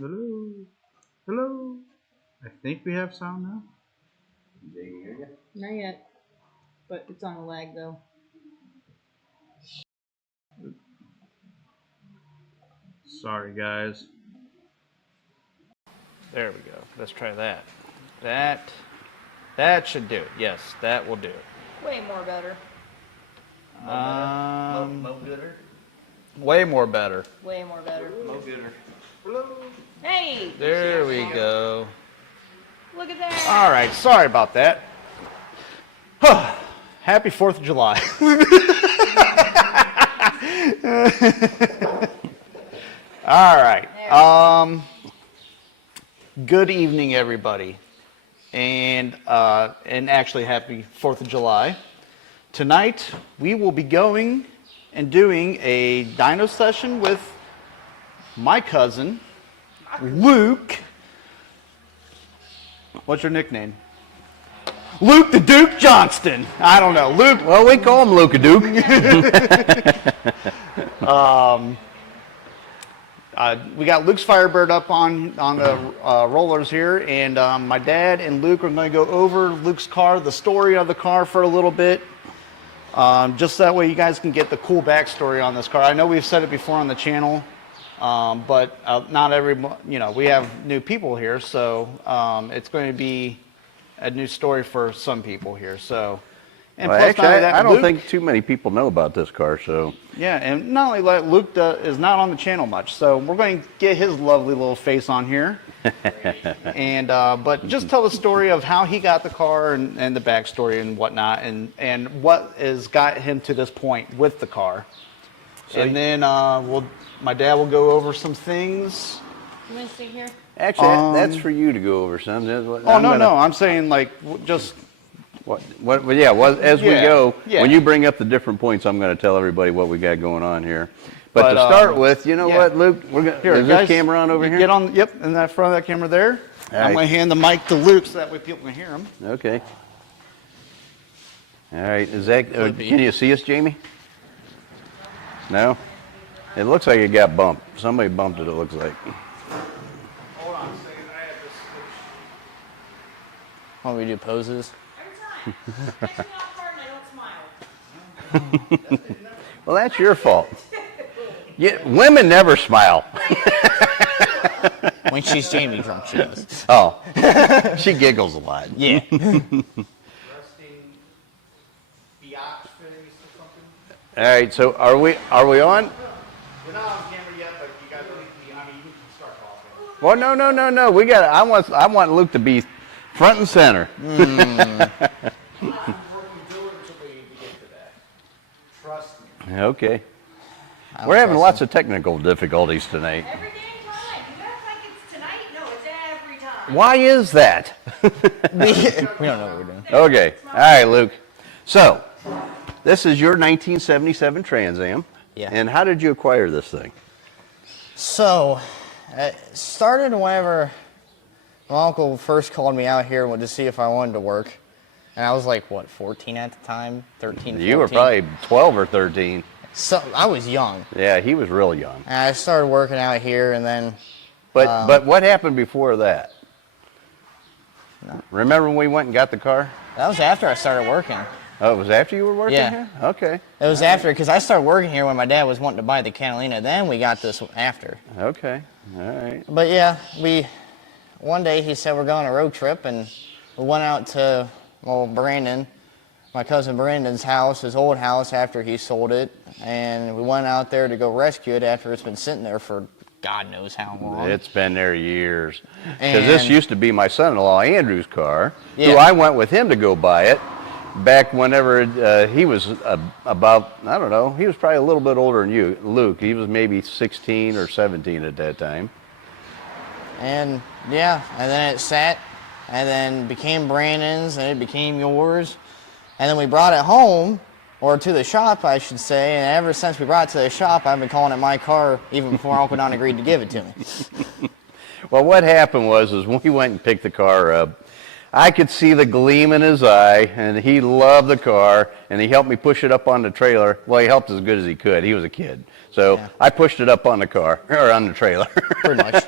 Hello. Hello. I think we have sound now. They can hear you? Not yet. But it's on a lag though. Sorry, guys. There we go. Let's try that. That should do it. Yes, that will do it. Way more better. Mo gooder? Way more better. Way more better. Mo gooder. Hello. Hey! There we go. Look at that! All right, sorry about that. Happy 4th of July. All right. Good evening, everybody, and actually happy 4th of July. Tonight we will be going and doing a dyno session with my cousin, Luke. What's your nickname? Luke the Duke Johnston. I don't know. Luke. Well, we call him Luke Duke. We got Luke's Firebird up on the rollers here, and my dad and Luke are going to go over Luke's car, the story of the car for a little bit. Just that way you guys can get the cool backstory on this car. I know we've said it before on the channel, but not everyone, we have new people here, so it's going to be a new story for some people here. So, and Well, plus, actually, not only that, I don't Luke, think too many people know about this car, so. Yeah, and not only that, Luke is not on the channel much, so we're going to get his lovely little face on here. And but just tell the story of how he got the car and the backstory and whatnot, and what has got him to this point with the car. So and then my dad will go over some things. You want to sit here? Actually, that's for you to go over some. No, I'm saying like just. As we go, yeah. when you bring up the different points, I'm going to tell everybody what we got going on here. But to start with, what, Luke? We're gonna, is this camera on over here? Get on, yep, in that front of that camera there. I'm going to hand the mic to Luke so that way people can hear him. Okay. All right, is that, can you see us, Jamie? No? It looks like it got bumped. Somebody bumped it, it looks like. Hold on a second, I have this switch. Want me to do poses? Well, that's your fault. Yeah, women never smile. When she's Jamie drunk, she does. Oh, she giggles a lot. Yeah. All right, so are we on? We're not on camera yet, but you guys you can start talking. Well, no. I want Luke to be front and center. Okay. We're having lots of technical difficulties tonight. Every damn time. You act like it's tonight? No, it's every time. Why is that? We don't know what we're doing. Okay. All right, Luke. So, this is your 1977 Trans Am. Yeah. And how did you acquire this thing? So, it started whenever my uncle first called me out here to see if I wanted to work. And I was like, what, 14 at the time? 13, 14? You were probably 12 or 13. So, I was young. Yeah, he was real young. And I started working out here, and then... But what happened before that? No. Remember when we went and got the car? That was after I started working. Oh, it was after you were working Yeah. here? Okay. It was after, because I started working here when my dad was wanting to buy the Catalina. Then we got this after. Okay. All right. But yeah, one day he said we're going on a road trip, and we went out to, Brandon, my cousin Brandon's house, his old house after he sold it, and we went out there to go rescue it after it's been sitting there for God knows how long. It's been there years. Because this used to be my son-in-law Andrew's car, Yeah. who I went with him to go buy it back whenever he was about, I don't know, he was probably a little bit older than you, Luke. He was maybe 16 or 17 at that time. And yeah, and then it sat, and then became Brandon's, and it became yours. And then we brought it home, or to the shop, I should say, and ever since we brought it to the shop, I've been calling it my car, even before Uncle Don agreed to give it to me. Well, what happened was when we went and picked the car up, I could see the gleam in his eye, and he loved the car, and he helped me push it up on the trailer. Well, he helped as good as he could. He was a kid. So Yeah. I pushed it up on the car, or on the trailer. Pretty much.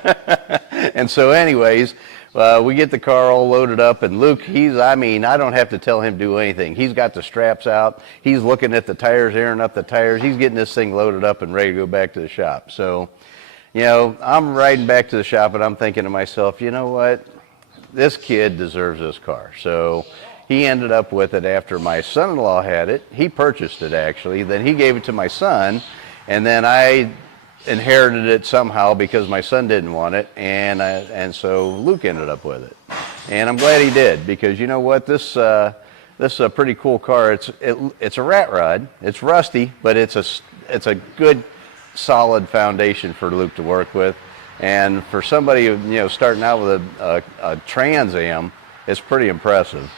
And so anyways, we get the car all loaded up, and Luke, I don't have to tell him to do anything. He's got the straps out. He's looking at the tires, airing up the tires. He's getting this thing loaded up and ready to go back to the shop. So, you know, I'm riding back to the shop, and I'm thinking to myself, you know what? This kid deserves this car. So he ended up with it after my son-in-law had it. He purchased it, actually. Then he gave it to my son, and then I inherited it somehow because my son didn't want it, and so Luke ended up with it. And I'm glad he did, because you know what? This is a pretty cool car. It's a rat rod. It's rusty, but it's a good, solid foundation for Luke to work with. And for somebody, you know, starting out with a Trans Am, it's pretty impressive.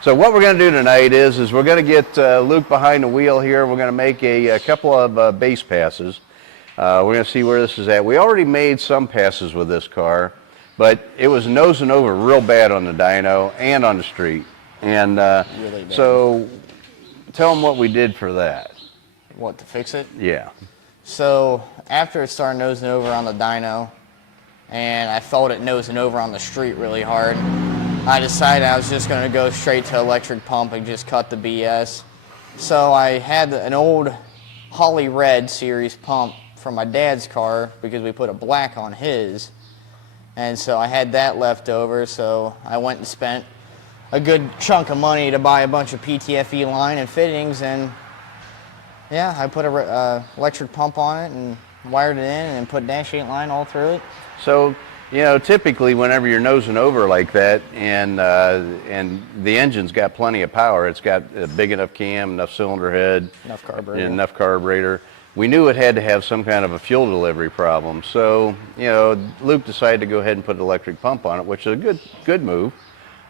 So what we're going to do tonight is we're going to get Luke behind the wheel here. We're going to make a couple of base passes. We're going to see where this is at. We already made some passes with this car, but it was nosing over real bad on the dyno and on the street. And Really bad. so tell them what we did for that. What, to fix it? Yeah. So after it started nosing over on the dyno, and I felt it nosing over on the street really hard, I decided I was just going to go straight to electric pump and just cut the BS. So I had an old Holly Red series pump from my dad's car because we put a black on his, and so I had that left over, so I went and spent a good chunk of money to buy a bunch of PTFE line and fittings, and yeah, I put a electric pump on it and wired it in and put dash 8 line all through it. So, you know, typically whenever you're nosing over like that, and the engine's got plenty of power, it's got a big enough cam, enough cylinder head, Enough carburetor. and enough carburetor. We knew it had to have some kind of a fuel delivery problem. So, you know, Luke decided to go ahead and put an electric pump on it, which is a good move.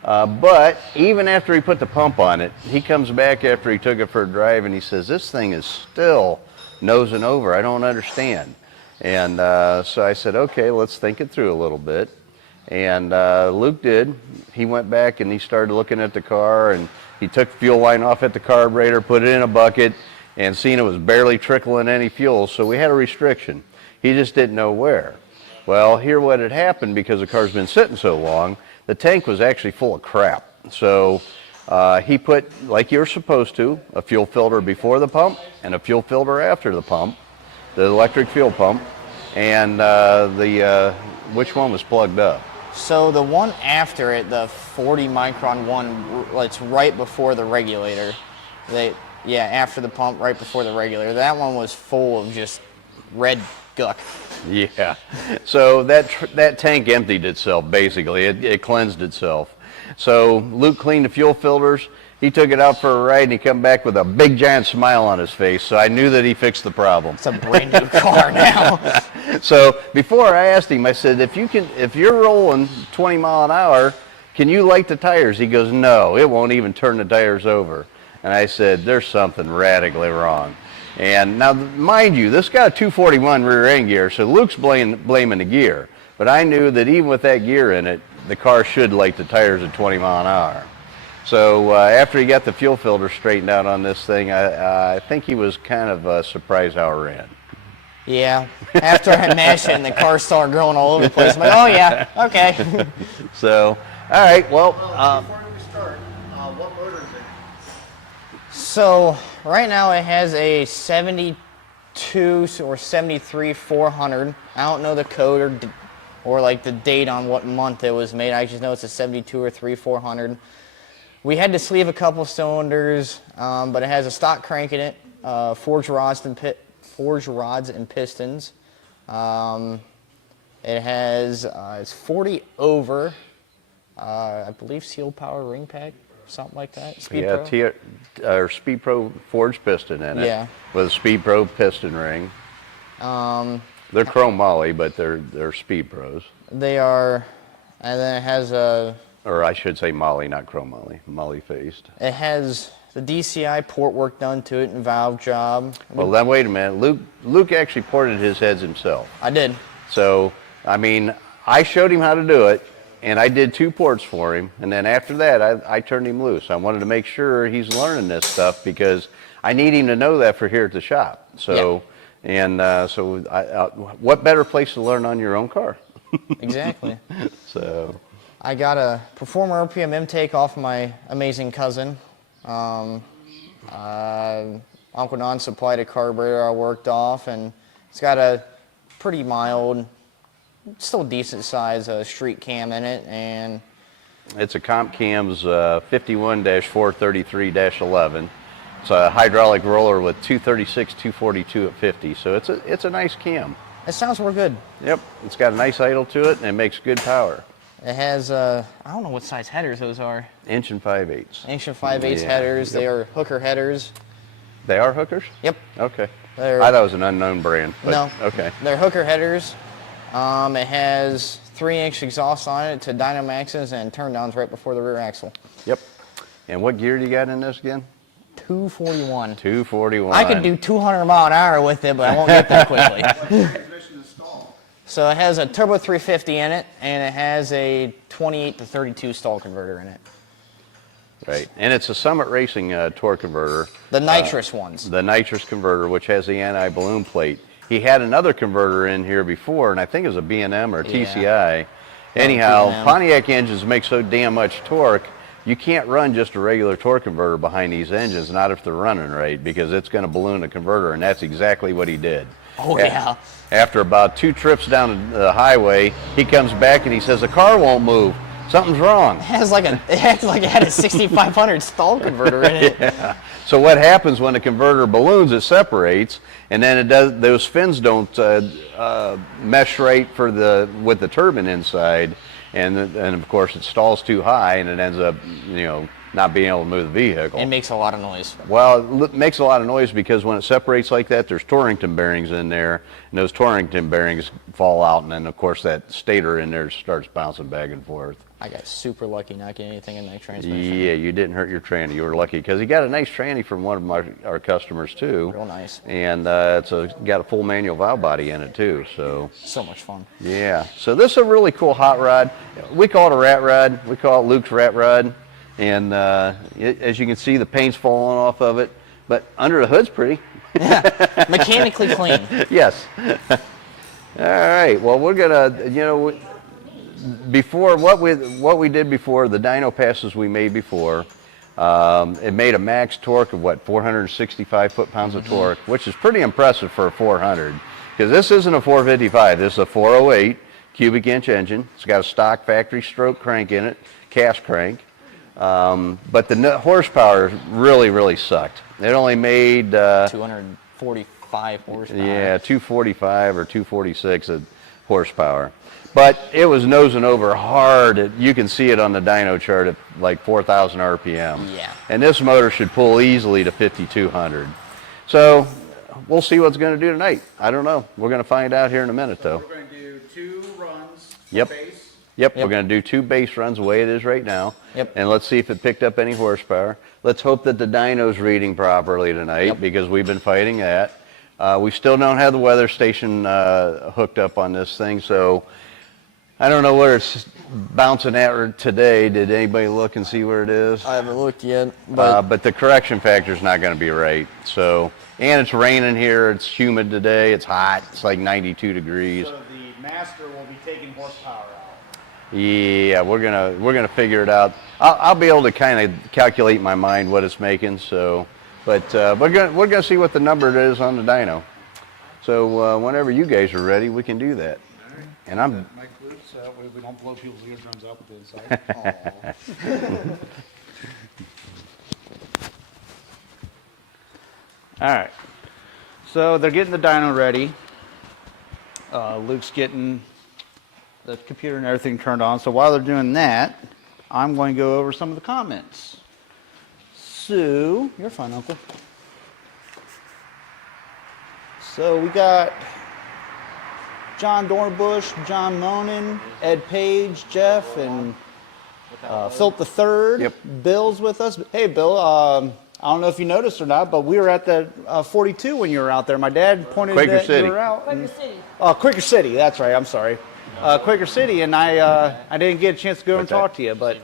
But even after he put the pump on it, he comes back after he took it for a drive and he says, this thing is still nosing over. I don't understand. And so I said, okay, let's think it through a little bit. And Luke did. He went back and he started looking at the car, and he took fuel line off at the carburetor, put it in a bucket, and seen it was barely trickling any fuel, so we had a restriction. He just didn't know where. Well, here what had happened, because the car's been sitting so long, the tank was actually full of crap. So he put, like you're supposed to, a fuel filter before the pump and a fuel filter after the pump, the electric fuel pump, and which one was plugged up? So the one after it, the 40 micron one, it's right before the regulator. After the pump, right before the regulator. That one was full of just red guck. Yeah. So that tank emptied itself, basically. It cleansed itself. So Luke cleaned the fuel filters. He took it out for a ride, and he come back with a big giant smile on his face. So I knew that he fixed the problem. It's a brand new car now. So before I asked him, I said, if you're rolling 20 mile an hour, can you light the tires? He goes, no, it won't even turn the tires over. And I said, there's something radically wrong. And now, mind you, this got a 241 rear end gear, so Luke's blaming the gear. But I knew that even with that gear in it, the car should light the tires at 20 mile an hour. So after he got the fuel filter straightened out on this thing, I think he was kind of surprised how it ran. Yeah. After I mashed it and the car started growing all over the place, I'm like, oh yeah, okay. So, all right, well. Before we start, what motor is it? So right now it has a 72 or 73 400. I don't know the code or like the date on what month it was made. I just know it's a 72 or 3 400. We had to sleeve a couple cylinders, but it has a stock crank in it, forged rods and pistons. It has it's 40 over, I believe Seal Power ring pack, something like that. Speed Pro. Speed Pro forged piston in it. Yeah. With a Speed Pro piston ring. They're chrome moly, but they're Speed Pros. They are, and then it has a. Or I should say moly, not chrome moly. Moly faced. It has the DCI port work done to it and valve job. Well, then wait a minute. Luke actually ported his heads himself. I did. So, I mean, I showed him how to do it, and I did 2 ports for him, and then after that, I turned him loose. I wanted to make sure he's learning this stuff because I need him to know that for here at the shop. So, what better place to learn on your own car? Exactly. So, I got a Performer RPM intake off my amazing cousin. Uncle Don supplied a carburetor I worked off, and it's got a pretty mild, still decent size street cam in it, and it's a Comp Cam's 51-433-11. It's a hydraulic roller with 236, 242 at 50, so it's a nice cam. it sounds real good. Yep, it's got a nice idle to it, and it makes good power. It has, I don't know what size headers those are. 1 5/8". Inch and 5/8 Yeah. headers. Yep. They are hooker headers. They are hookers? Yep. Okay. They're, I thought it was an unknown brand. But no. Okay. They're hooker headers. It has 3-inch exhaust on it to Dyno Maxes and turn downs right before the rear axle. Yep. And what gear do you got in this again? 241. 241. I could do 200 mile an hour with it, but I won't get that quickly. So it has a turbo 350 in it, and it has a 28 to 32 stall converter in it. Right. And it's a Summit Racing torque converter. The nitrous ones. The nitrous converter, which has the anti-balloon plate. He had another converter in here before, and I think it was a B&M or a TCI. Anyhow, B&M. Pontiac engines make so damn much torque, you can't run just a regular torque converter behind these engines, not if they're running right, because it's going to balloon the converter, and that's exactly what he did. Oh, yeah. After about 2 trips down the highway, he comes back and he says, the car won't move. Something's wrong. It acts like it had a 6500 stall converter in it. Yeah. So what happens when the converter balloons, it separates, and then it does. Those fins don't mesh right with the turbine inside, and of course it stalls too high, and it ends up not being able to move the vehicle. It makes a lot of noise. Well, it makes a lot of noise because when it separates like that, there's Torrington bearings in there, and those Torrington bearings fall out, and then of course that stator in there starts bouncing back and forth. I got super lucky not getting anything in that transmission. Yeah, you didn't hurt your tranny. You were lucky because he got a nice tranny from one of our customers too. Real nice. And it's got a full manual valve body in it too. So much fun. yeah. So this is a really cool hot rod. We call it a rat rod. We call it Luke's rat rod. And as you can see, the paint's falling off of it, but under the hood's pretty. Yeah, mechanically clean. Yes. All right. Well, we're gonna, before what we did before, the dyno passes we made before, it made a max torque of 465 foot-pounds of torque, which is pretty impressive for a 400, because this isn't a 455. This is a 408 cubic inch engine. It's got a stock factory stroke crank in it, cast crank. But the horsepower really, really sucked. It only made 245 horsepower. Yeah, 245 or 246 horsepower. But it was nosing over hard. You can see it on the dyno chart at like 4,000 RPM. Yeah. And this motor should pull easily to 5,200. So we'll see what's going to do tonight. I don't know. We're going to find out here in a minute, though. We're going to do 2 runs. Yep. Base. Yep, we're going to do 2 base runs the way it is right now. Yep. And let's see if it picked up any horsepower. Let's hope that the dyno's reading properly tonight, because we've been fighting that. We still don't have the weather station hooked up on this thing, so I don't know where it's bouncing at today. Did anybody look and see where it is? I haven't looked yet, but the correction factor is not going to be right. So, and it's raining here. It's humid today. It's hot. It's like 92 degrees. So the master will be taking horsepower out. Yeah, we're gonna figure it out. I'll be able to kind of calculate in my mind what it's making. So, but we're gonna see what the number is on the dyno. So whenever you guys are ready, we can do that. All right. And I'm. Mike Luke, so we don't blow people's eardrums out with the inside. All right. So they're getting the dyno ready. Luke's getting the computer and everything turned on. So while they're doing that, I'm going to go over some of the comments. So, you're fine, Uncle. So we got John Dornbush, John Monin, Ed Page, Jeff, and Philip the Third. Yep. Bill's with us. Hey, Bill. I don't know if you noticed or not, but we were at the 42 when you were out there. My dad pointed Quaker that City. you were out. Quaker City. Quaker City. That's right. I'm sorry. Quaker City, and I didn't get a chance to go and talk to you, but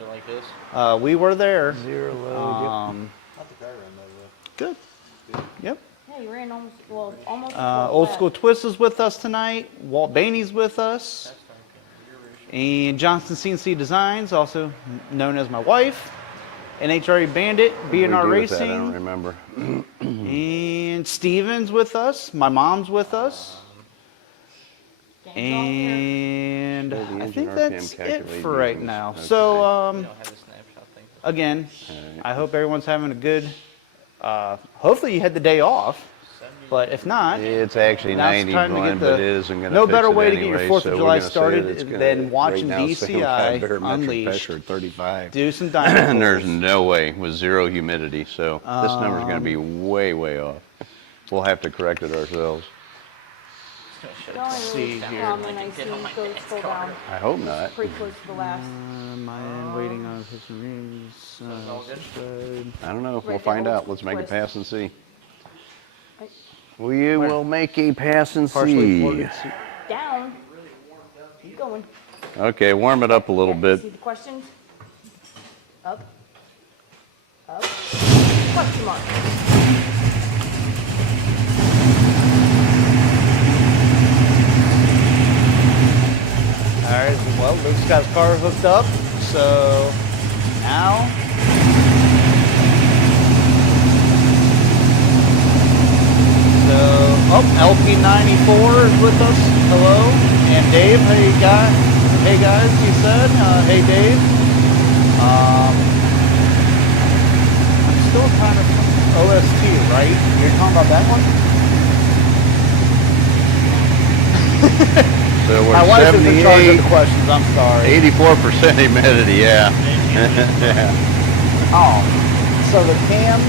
we were there. Zero load. Good. Yep. Yeah, you ran almost. Old School Twist is with us tonight. Walt Bainey's with us. And Johnston CNC Designs, also known as my wife. NHRA Bandit, B&R I don't Racing. remember. And Steven's with us. My mom's with us. And I think that's it for right now. So, again, I hope everyone's having a good, hopefully you had the day off. But if not, It's actually now's the time to 91, get but it isn't going to no fix better it way to get anyway, your 4th so of we're July gonna say started that it's gonna than watching right now say DCI barometric Unleashed. pressure 35. Do some And there's dynamos. no way with zero humidity, so this number's going to be way, way off. We'll have to correct it ourselves. see here. I see goes full down. I hope not. Pretty close to the last. My end waiting on his rings. Subscribe. I don't know. We'll Right find there, out. Let's make a twist. pass and see. Right. We will make a pass and Partially see. floated. Down. Keep going. Okay, warm it up a little See bit. the questions? Up. Up. Question mark. All right. Well, Luke's got his car hooked up, so now. So, LP94 is with us. Hello. And Dave, hey guys. Hey guys, he said. Hey Dave. I'm still kind of OST, right? You're talking about that one? So we're My wife is in charge of 78, the questions. I'm sorry. 84% humidity, yeah. Oh, so the cam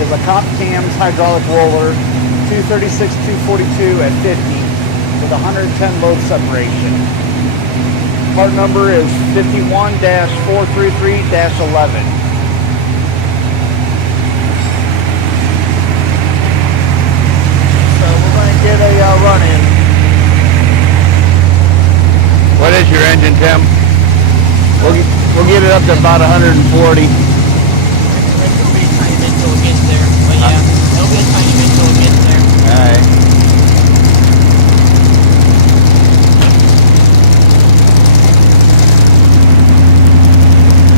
is a Comp Cam's hydraulic roller, 236, 242 at 50 with 110 load separation. Part number is 51-433-11. So we're going to get a run in. What is your engine temp? We'll get it up to about 140. It'll be a tiny bit till it gets there, but yeah, it'll be a tiny bit till it gets there. Alright.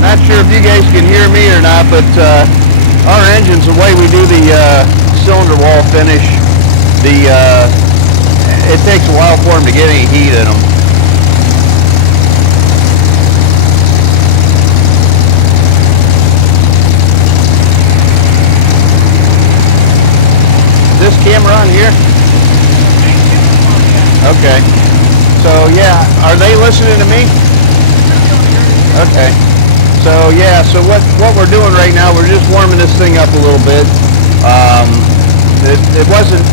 Not sure if you guys can hear me or not, but our engines, the way we do the cylinder wall finish, it takes a while for them to get any heat in them. This camera on here? Okay. So yeah, are they listening to me? Okay. So yeah, so what we're doing right now, we're just warming this thing up a little bit. It wasn't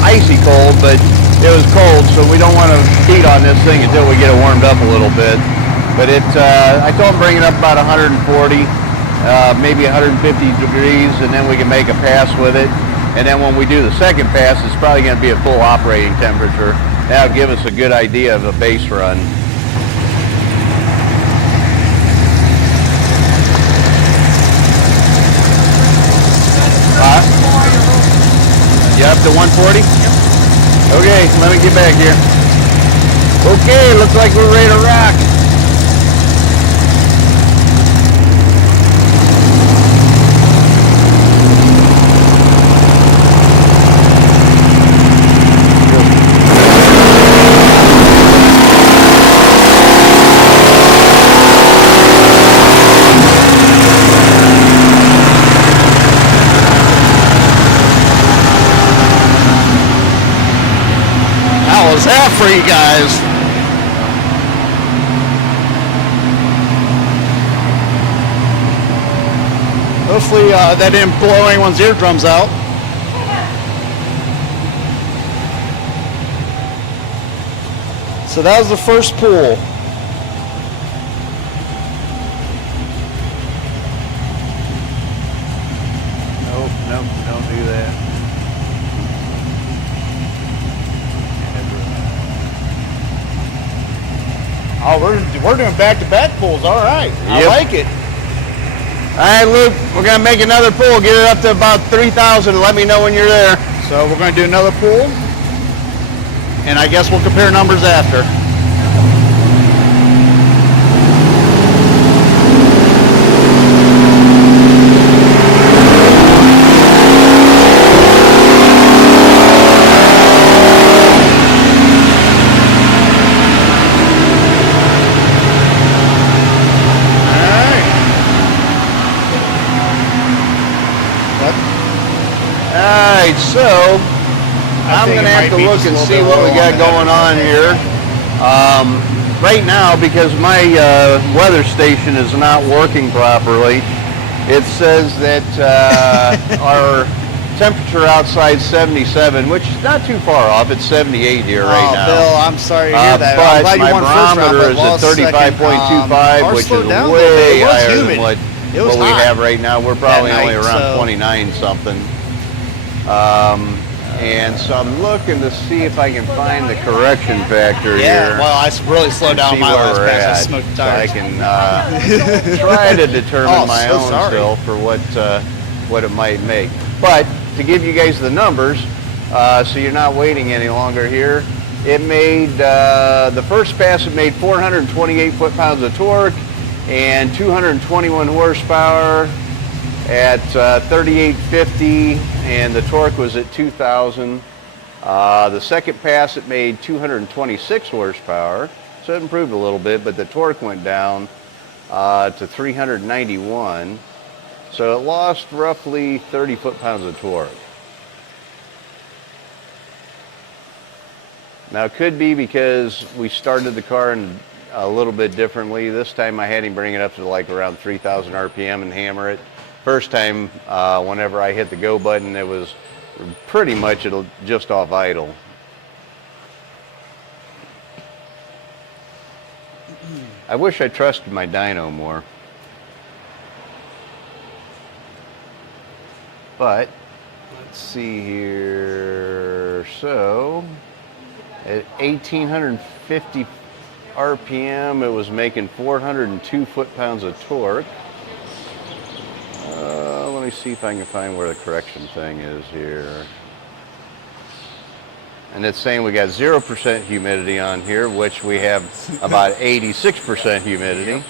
icy cold, but it was cold, so we don't want to heat on this thing until we get it warmed up a little bit. But I told them bring it up about 140, maybe 150 degrees, and then we can make a pass with it. And then when we do the second pass, it's probably going to be at full operating temperature. That'll give us a good idea of a base run. You up to 140? Okay, let me get back here. Okay, looks like we're ready to rock. How was that for you guys? Hopefully that didn't blow anyone's eardrums out. So that was the first pool. Nope, don't do that. Oh, we're doing back-to-back pulls. All right. I Yep. like it. All right, Luke, we're going to make another pull. Get it up to about 3,000 and let me know when you're there. So we're going to do another pull, and I guess we'll compare numbers after. All right, so I'm think going to it have might to be look just a and little see bit what we low got on the going on here. Right now, because my weather station is not working properly, it says that our temperature outside 77, which is not too far off. It's 78 here right now. Bill, I'm sorry to hear that. I'm But glad you my won first round, barometer but is at lost second. 35.25, Ours which slowed is down a little bit. way It was higher humid. than what It was we hot have right now. We're probably that only night, around so- 29 something. And so I'm looking to see if I can find the correction factor Yeah, here. well, I really slowed down See my where last we're pass. I at, smoked so I tires. can try to determine Oh, my so own sorry. self for what it might make. But to give you guys the numbers, so you're not waiting any longer here, it made the first pass. It made 428 foot-pounds of torque and 221 horsepower at 3850, and the torque was at 2,000. The second pass, it made 226 horsepower, so it improved a little bit, but the torque went down to 391, so it lost roughly 30 foot-pounds of torque. Now, it could be because we started the car a little bit differently. This time I had him bring it up to like around 3,000 RPM and hammer it. First time, whenever I hit the go button, it was pretty much just off idle. I wish I trusted my dyno more. But, let's see here. So, at 1,850 RPM, it was making 402 foot-pounds of torque. Let me see if I can find where the correction thing is here. And it's saying we got 0% humidity on here, which we have about 86% humidity.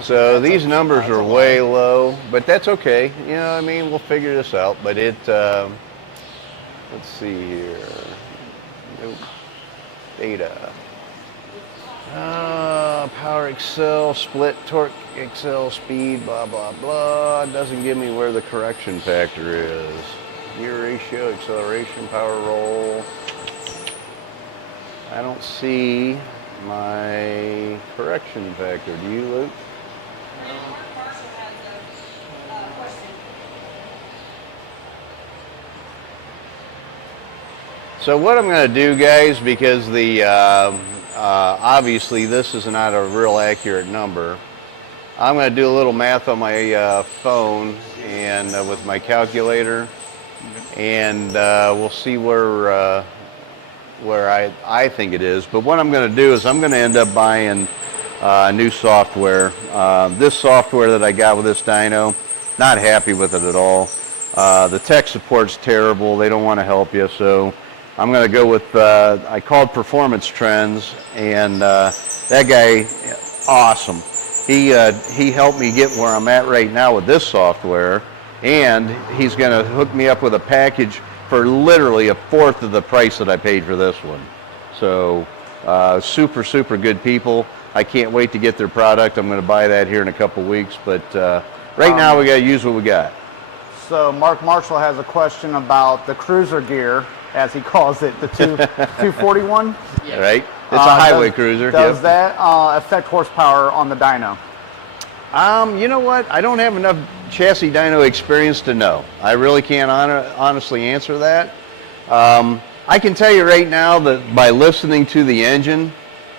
So these numbers are way low, but that's okay. You know, I mean, we'll figure this out. But it, let's see here. Nope. Data. Power Excel, split torque Excel speed, blah, blah, blah. It doesn't give me where the correction factor is. Gear ratio, acceleration, power roll. I don't see my correction factor. Do you, Luke? Marshall has a question. So what I'm going to do, guys, because the obviously this is not a real accurate number, I'm going to do a little math on my phone and with my calculator, and we'll see where I think it is. But what I'm going to do is I'm going to end up buying new software. This software that I got with this dyno, not happy with it at all. The tech support's terrible. They don't want to help you, so I'm going to go with, I called Performance Trends, and that guy, awesome. He helped me get where I'm at right now with this software, and he's going to hook me up with a package for literally a fourth of the price that I paid for this one. So super, super good people. I can't wait to get their product. I'm going to buy that here in a couple weeks, but right now we got to use what we got. So Mark Marshall has a question about the cruiser gear, as he calls it, the 241. Right? It's a highway cruiser. Does Yep. that affect horsepower on the dyno? You know what? I don't have enough chassis dyno experience to know. I really can't honestly answer that. I can tell you right now that by listening to the engine,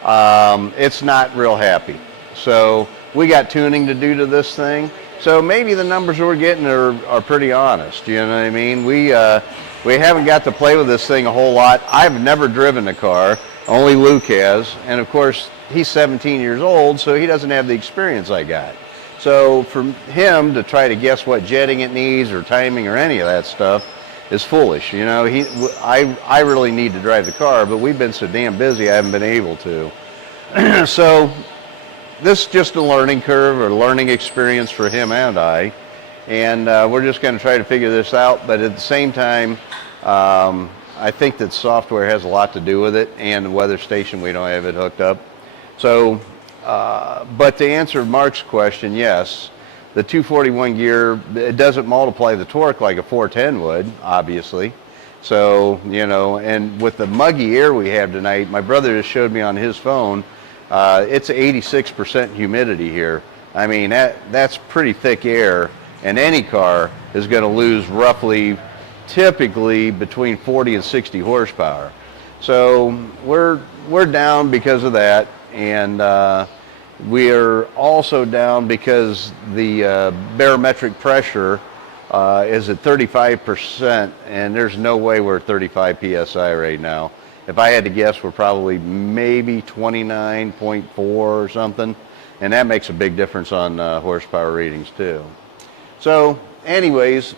it's not real happy. So we got tuning to do to this thing. So maybe the numbers we're getting are pretty honest. You know what I mean? We haven't got to play with this thing a whole lot. I've never driven a car. Only Luke has. And of course, he's 17 years old, so he doesn't have the experience I got. So for him to try to guess what jetting it needs or timing or any of that stuff is foolish. You know, I really need to drive the car, but we've been so damn busy I haven't been able to. So this is just a learning curve or learning experience for him and I. And we're just going to try to figure this out. But at the same time, I think that software has a lot to do with it, and the weather station, we don't have it hooked up. So, but to answer Mark's question, yes, the 241 gear, it doesn't multiply the torque like a 410 would, obviously. So, you know, and with the muggy air we have tonight, my brother just showed me on his phone, it's 86% humidity here. I mean, that's pretty thick air, and any car is going to lose roughly, typically between 40 and 60 horsepower. So we're down because of that, and we are also down because the barometric pressure is at 35%, and there's no way we're at 35 psi right now. If I had to guess, we're probably maybe 29.4 or something, and that makes a big difference on horsepower readings too. So anyways,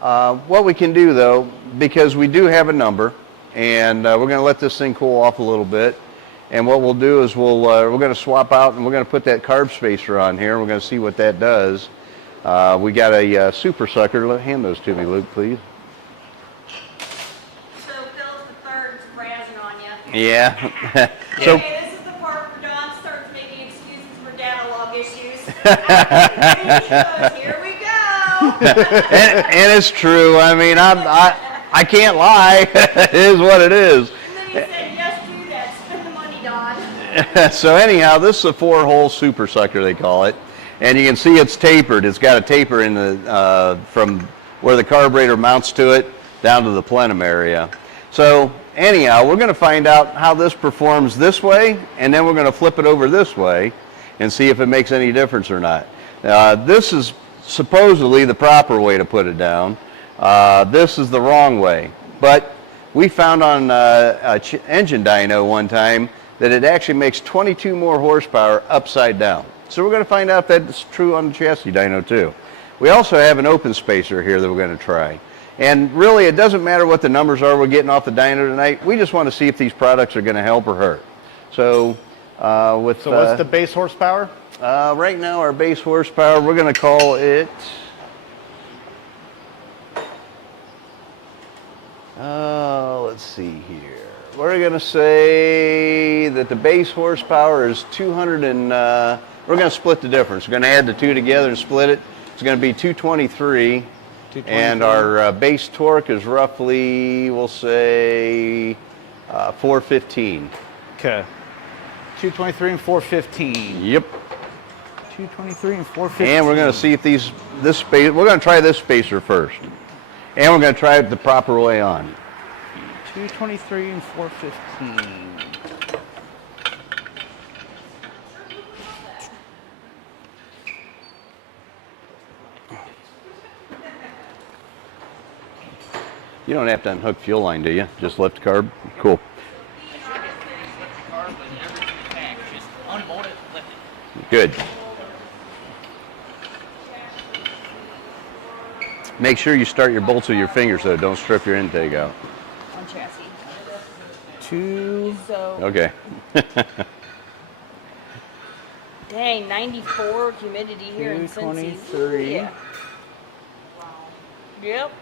what we can do though, because we do have a number, and we're going to let this thing cool off a little bit, and what we'll do is we're going to swap out and we're going to put that carb spacer on here, and we're going to see what that does. We got a super sucker. Hand those to me, Luke, please. So Phil's the third's brazzing on you. Yeah. So Okay, this is the part where Don starts making excuses for data log issues. Here we go. and it's true. I mean, I can't lie. It is what it is. And then he said, yes, do that. Spend the money, Don. So anyhow, this is a 4-hole super sucker, they call it, and you can see it's tapered. It's got a taper in the from where the carburetor mounts to it down to the plenum area. So anyhow, we're going to find out how this performs this way, and then we're going to flip it over this way and see if it makes any difference or not. This is supposedly the proper way to put it down. This is the wrong way, but we found on engine dyno one time that it actually makes 22 more horsepower upside down. So we're going to find out if that's true on the chassis dyno too. We also have an open spacer here that we're going to try. And really, it doesn't matter what the numbers are we're getting off the dyno tonight. We just want to see if these products are going to help or hurt. So what's the base horsepower? Right now, our base horsepower, we're going to call it, let's see here. We're going to say that the base horsepower is 200 and, we're going to split the difference. We're going to add the two together and split it. It's going to be 223. And our base torque is roughly, we'll say, 415. Okay. 223 and 415. Yep. 223 and 415. And we're going to see if this space, we're going to try this spacer first. And we're going to try it the proper way on. 223 and 415. You don't have to unhook fuel line, do you? Just lift carb? Cool. Good. Make sure you start your bolts with your fingers, though. Don't strip your intake out. On chassis. So, Okay. Dang, 94 humidity here in Cincy. 223. Yeah. Yep.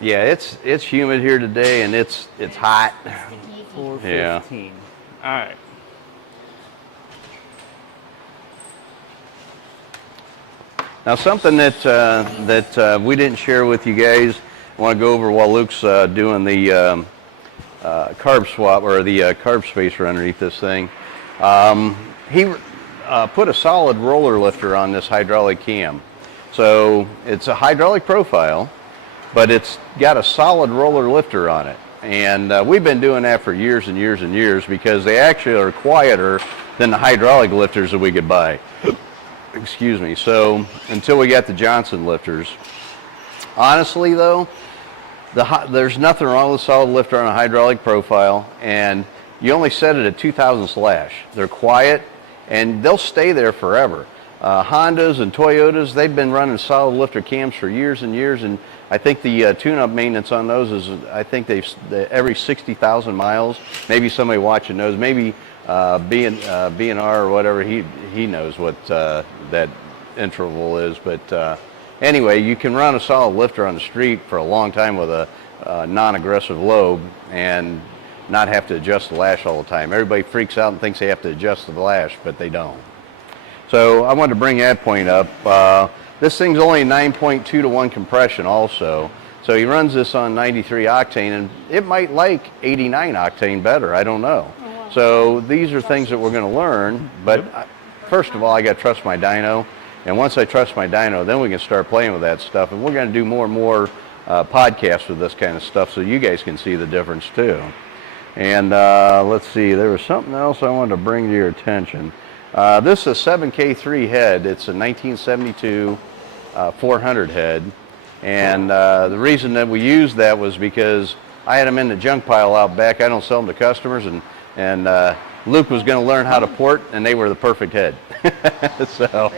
Yeah, it's humid here today, and it's hot. 415. All right. Now, something that we didn't share with you guys, I want to go over while Luke's doing the carb swap or the carb spacer underneath this thing. He put a solid roller lifter on this hydraulic cam. So it's a hydraulic profile, but it's got a solid roller lifter on it. And we've been doing that for years and years and years because they actually are quieter than the hydraulic lifters that we could buy. Excuse me. So until we got the Johnson lifters. Honestly though, there's nothing wrong with a solid lifter on a hydraulic profile, and you only set it at 2,000 slash. They're quiet, and they'll stay there forever. Hondas and Toyotas, they've been running solid lifter cams for years and years, and I think the tune-up maintenance on those is, I think every 60,000 miles. Maybe somebody watching knows. Maybe B&R or whatever, he knows what that interval is. But anyway, you can run a solid lifter on the street for a long time with a non-aggressive lobe and not have to adjust the lash all the time. Everybody freaks out and thinks they have to adjust the lash, but they don't. So I wanted to bring that point up. This thing's only 9.2 to 1 compression also. So he runs this on 93 octane, and it might like 89 octane better. I don't know. Oh, wow. So these are things that we're going to learn. But first of all, I got to trust my dyno. And once I trust my dyno, then we can start playing with that stuff. And we're going to do more and more podcasts with this kind of stuff so you guys can see the difference too. And let's see, there was something else I wanted to bring to your attention. This is a 7K3 head. It's a 1972 400 head. And the reason that we used that was because I had them in the junk pile out back. I don't sell them to customers, and Luke was going to learn how to port, and they were the perfect head. So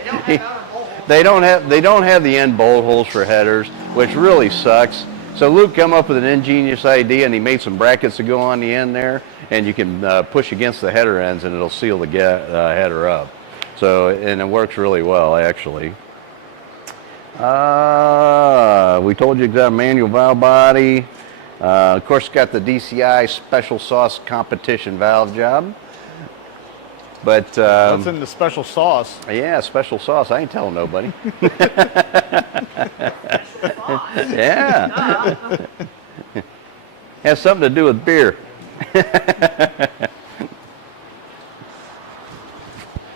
they don't have the end bolt holes for headers, which really sucks. So Luke came up with an ingenious idea, and he made some brackets to go on the end there, and you can push against the header ends, and it'll seal the header up. So, and it works really well, actually. We told you it's got a manual valve body. Of course, it's got the DCI special sauce competition valve job. But what's in the special sauce? Yeah, special sauce. I ain't telling nobody. Yeah. Has something to do with beer.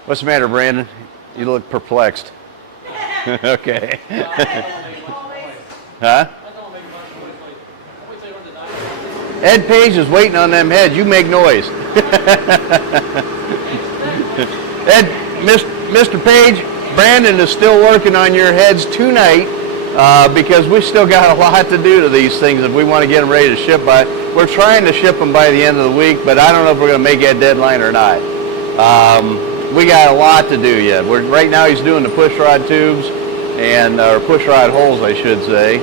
What's the matter, Brandon? You look perplexed. Okay. Huh? Ed Page is waiting on them heads. You make noise. Ed, Mr. Page, Brandon is still working on your heads tonight because we still got a lot to do to these things if we want to get them ready to ship by. We're trying to ship them by the end of the week, but I don't know if we're going to make that deadline or not. We got a lot to do yet. Right now he's doing the push rod tubes, and or push rod holes, I should say.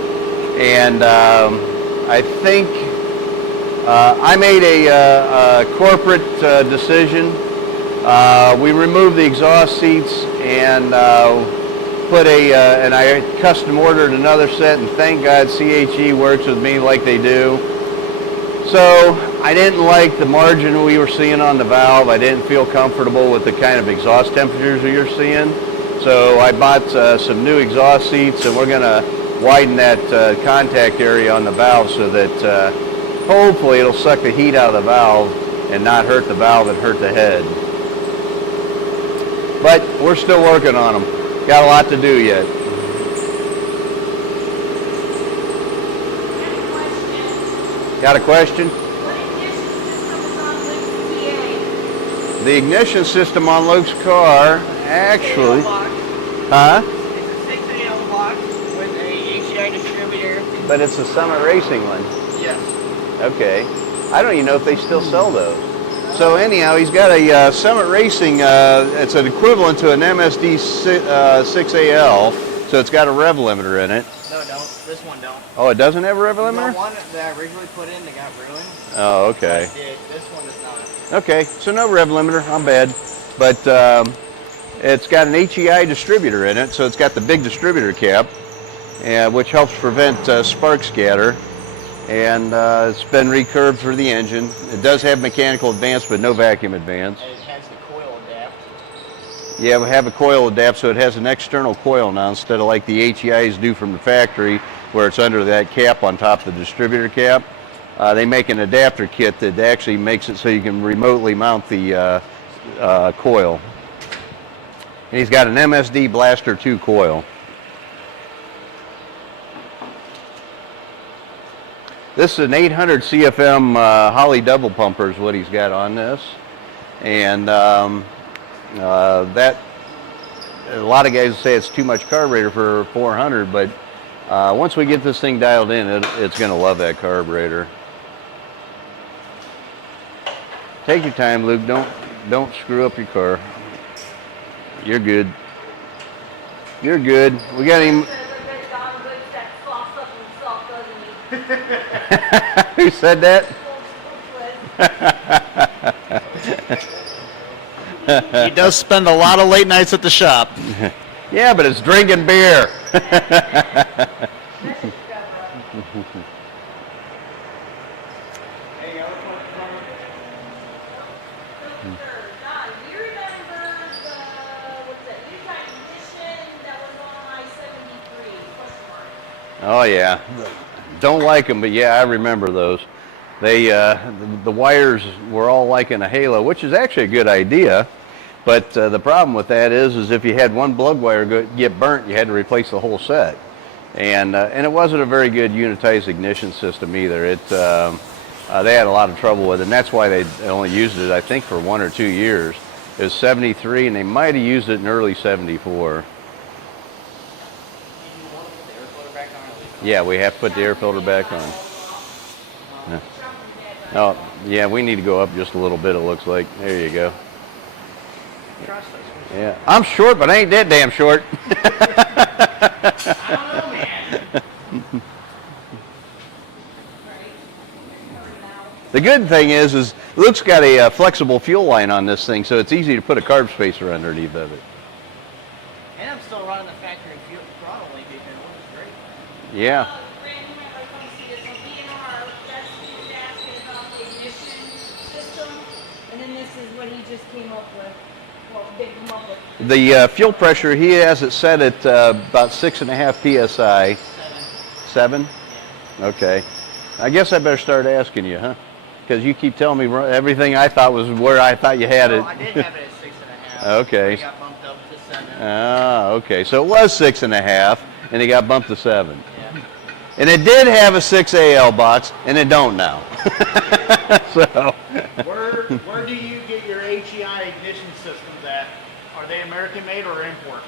And I think I made a corporate decision. We removed the exhaust seats and put and I custom ordered another set, and thank God CHE works with me like they do. So I didn't like the margin we were seeing on the valve. I didn't feel comfortable with the kind of exhaust temperatures we were seeing. So I bought some new exhaust seats, and we're going to widen that contact area on the valve so that hopefully it'll suck the heat out of the valve and not hurt the valve and hurt the head. But we're still working on them. Got a lot to do yet. Got a question? The ignition system on Luke's car, actually, huh? It's a 6 AL block with a HCI distributor. But it's a Summit Racing one. Yes. Okay. I don't even know if they still sell those. So anyhow, he's got a Summit Racing, it's an equivalent to an MSD 6AL, so it's got a rev limiter in it. No, it don't. This one don't. Oh, it doesn't have a rev limiter? The one that I originally put in that got ruined. Oh, okay. This one does not. Okay, so no rev limiter, I'm bad. But it's got an HEI distributor in it, so it's got the big distributor cap, which helps prevent spark scatter. And it's been recurved for the engine. It does have mechanical advance, but no vacuum advance. And it has the coil adapt. Yeah, we have a coil adapt, so it has an external coil now instead of like the HEIs do from the factory, where it's under that cap on top of the distributor cap. They make an adapter kit that actually makes it so you can remotely mount the coil. And he's got an MSD Blaster 2 coil. This is an 800 CFM Holley double pumper is what he's got on this. And that, a lot of guys say it's too much carburetor for 400, but once we get this thing dialed in, it's going to love that carburetor. Take your time, Luke. Don't screw up your car. You're good. You're good. We got him. Who said that? He does spend a lot of late nights at the shop. Yeah, but it's drinking beer. Oh yeah, don't like them, but yeah, I remember those. They the wires were all like in a halo, which is actually a good idea. But the problem with that is if you had one plug wire get burnt, you had to replace the whole set, and it wasn't a very good unitized ignition system either. They had a lot of trouble with it, and that's why they only used it, I think, for 1 or 2 years. It was 73, and they might have used it in early 74. Yeah, we have to put the air filter back on. Yeah. Oh, yeah, we need to go up just a little bit, it looks like. There you go. Yeah, I'm short, but I ain't that damn short. The good thing is Luke's got a flexible fuel line on this thing, so it's easy to put a carb spacer underneath of it. And I'm still running the factory fuel throttle link, which is great. Yeah. The fuel pressure, he has it set at about 6.5 psi. 7? Okay. I guess I better start asking you, huh? Because you keep telling me everything I thought was where I thought you had it. I did have it at 6.5. Okay. It got bumped up to 7. Ah, okay. So it was 6.5, and it got bumped to 7. Yeah. And it did have a 6AL box, and it don't now. So. Where do you get your HEI ignition systems at? Are they American made or import?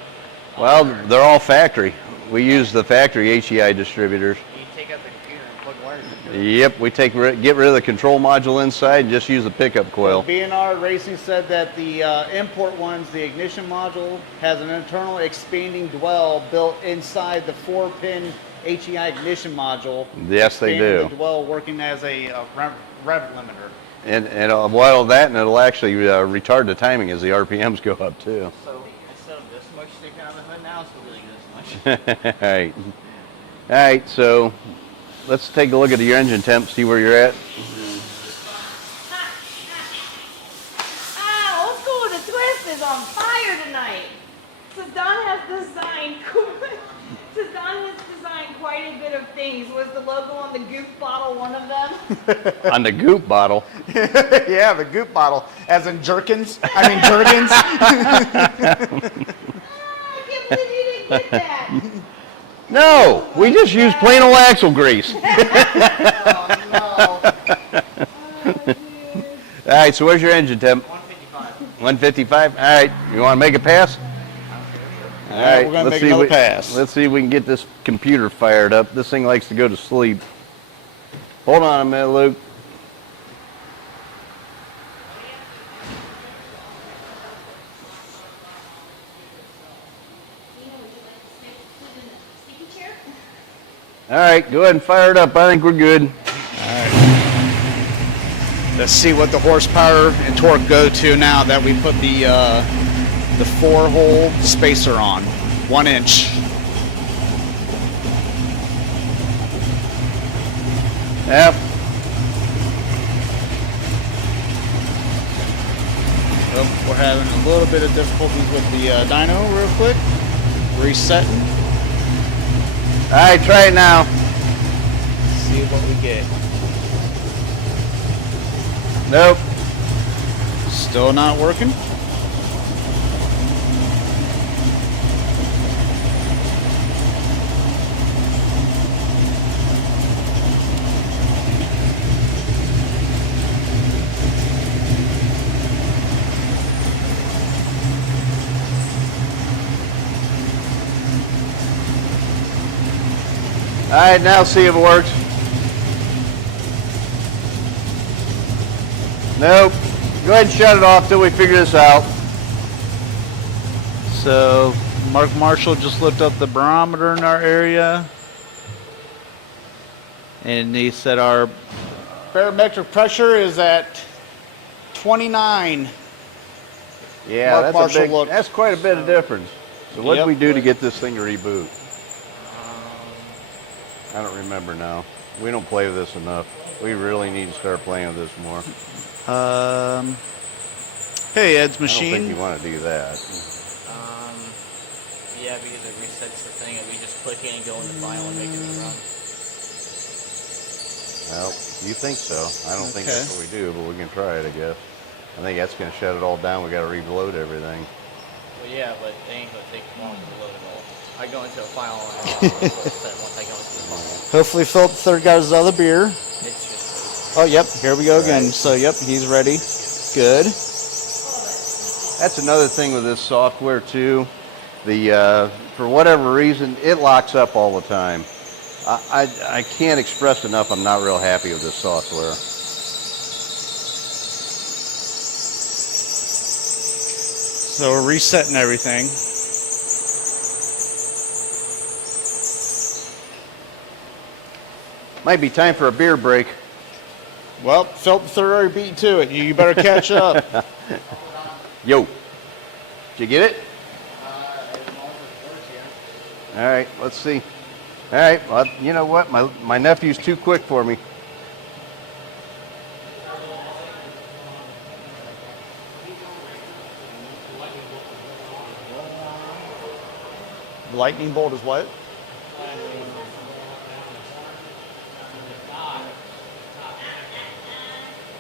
Well, they're all factory. We use the factory HEI distributors. You take out the computer and plug wires into it. Yep, we get rid of the control module inside and just use the pickup coil. B&R Racing said that the import ones, the ignition module, has an internal expanding dwell built inside the 4-pin HEI ignition module. Yes, they do. The dwell working as a rev limiter. And while that, and it'll actually retard the timing as the RPMs go up too. So instead of this much sticking out of the hood now, it's really good this much. All right. All right, so let's take a look at your engine temp, see where you're at. Old School with a Twist is on fire tonight. So Don has designed quite a bit of things. Was the logo on the Goop bottle one of them? On the Goop bottle? Yeah, the Goop bottle. As in Jerkins? I mean Jergens? I can't believe you didn't get that. No, we just use plain old axle grease. Oh, no. All right, so where's your engine temp? 155. 155? All right, you want to make a pass? All right, we're gonna make another pass. Let's see if we can get this computer fired up. This thing likes to go to sleep. Hold on a minute, Luke. All right, go ahead and fire it up. I think we're good. Let's see what the horsepower and torque go to now that we put the 4-hole spacer on, 1 inch. Yep. Oh, we're having a little bit of difficulties with the dyno real quick. Resetting. All right, try it now. See what we get. Nope. Still not working. All right, now see if it works. Nope. Go ahead and shut it off till we figure this out. So Mark Marshall just looked up the barometer in our area, and he said our barometric pressure is at 29. Yeah, Mark Marshall that's quite a bit of difference. So what did Yep. we do to get this thing to reboot? I don't remember now. We don't play with this enough. We really need to start playing with this more. Hey, Ed's I don't machine. think you want to do that. Yeah, because it resets the thing and we just click in and go in the file and make it run. Well, you think so. I don't think that's Okay. what we do, but we can try it, I guess. I think that's going to shut it all down. We got to reload everything. Well, yeah, but they ain't gonna take long to load it all. I go into a file and once I go into the file. Hopefully Philip III got his other beer. It's just Oh, yep, here we go again. Right. So, yep, he's ready. Good. That's another thing with this software too. For whatever reason, it locks up all the time. I can't express enough. I'm not real happy with this software. So we're resetting everything. Might be time for a beer break. Well, Philip III already beat you to it. You better catch up. Yo, did you get it? All right, let's see. All right, well, you know what? My nephew's too quick for me. Lightning bolt is what?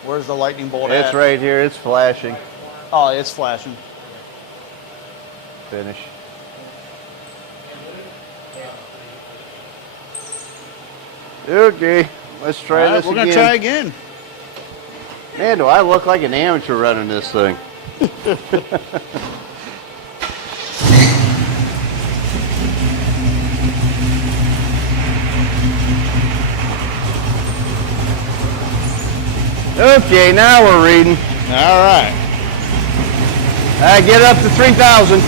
Where's the lightning bolt It's at? right here. It's flashing. Oh, it's flashing. Finish. Okay, let's try All right, this we're again. gonna try again. Man, do I look like an amateur running this thing? Okay, now we're reading. All right. Get up to 3,000.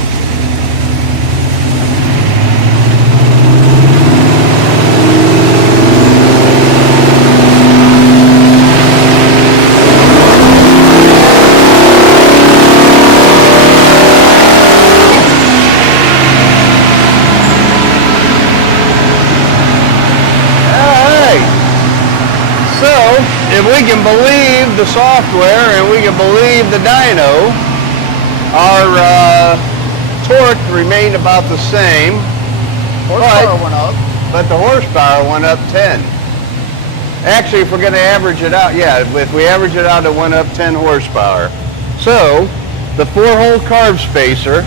If we can believe the software and we can believe the dyno, our torque remained about the same. Horsepower went up. But the horsepower went up 10. Actually, if we're going to average it out, yeah, if we average it out, it went up 10 horsepower. So, the 4-hole carb spacer,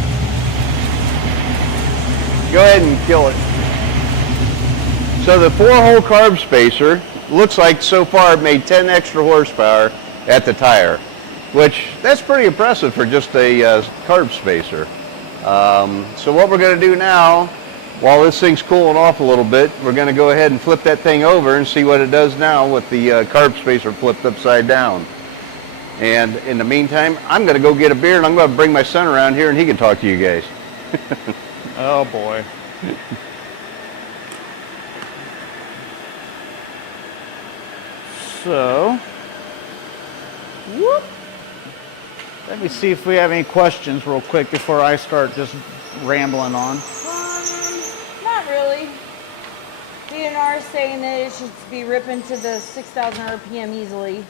go ahead and kill it. So the 4-hole carb spacer looks like so far it made 10 extra horsepower at the tire, which that's pretty impressive for just a carb spacer. So what we're going to do now, while this thing's cooling off a little bit, we're going to go ahead and flip that thing over and see what it does now with the carb spacer flipped upside down. And in the meantime, I'm going to go get a beer and I'm going to bring my son around here and he can talk to you guys. Oh boy. So, whoop. Let me see if we have any questions real quick before I start just rambling on. Not really. DNR is saying that it should be ripping to the 6,000 RPM easily.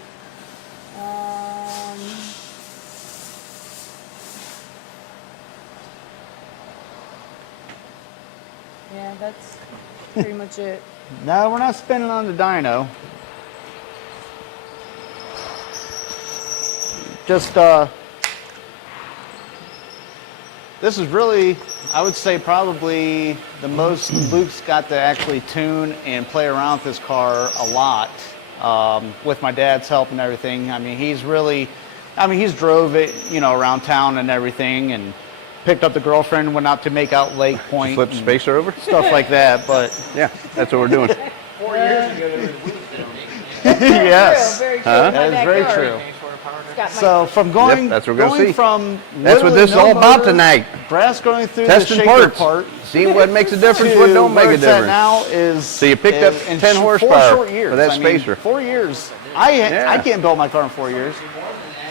Yeah, that's pretty much it. No, we're not spinning on the dyno. Just, this is really, I would say probably the most Luke's got to actually tune and play around with this car a lot, with my dad's help and everything. I mean, he's really, he's drove it, you know, around town and everything, and picked up the girlfriend, went out to make out Lake Point. Flip the spacer over? Stuff like that, but. Yeah, that's what we're doing. 4 years ago, there was Luke down. Yes. Very true. Huh? In my That is very backyard. true. Any sort of power got my. So from going, Yep, that's what we're gonna going see. from That's what literally this is no all about motor, tonight. Grass going through Testing the shaker parts. part. See what makes a difference, to what don't make where a it's at difference. now is So you picked up in 10 4 horsepower short years. for that I mean, spacer. 4 years. I can't build my car in 4 years.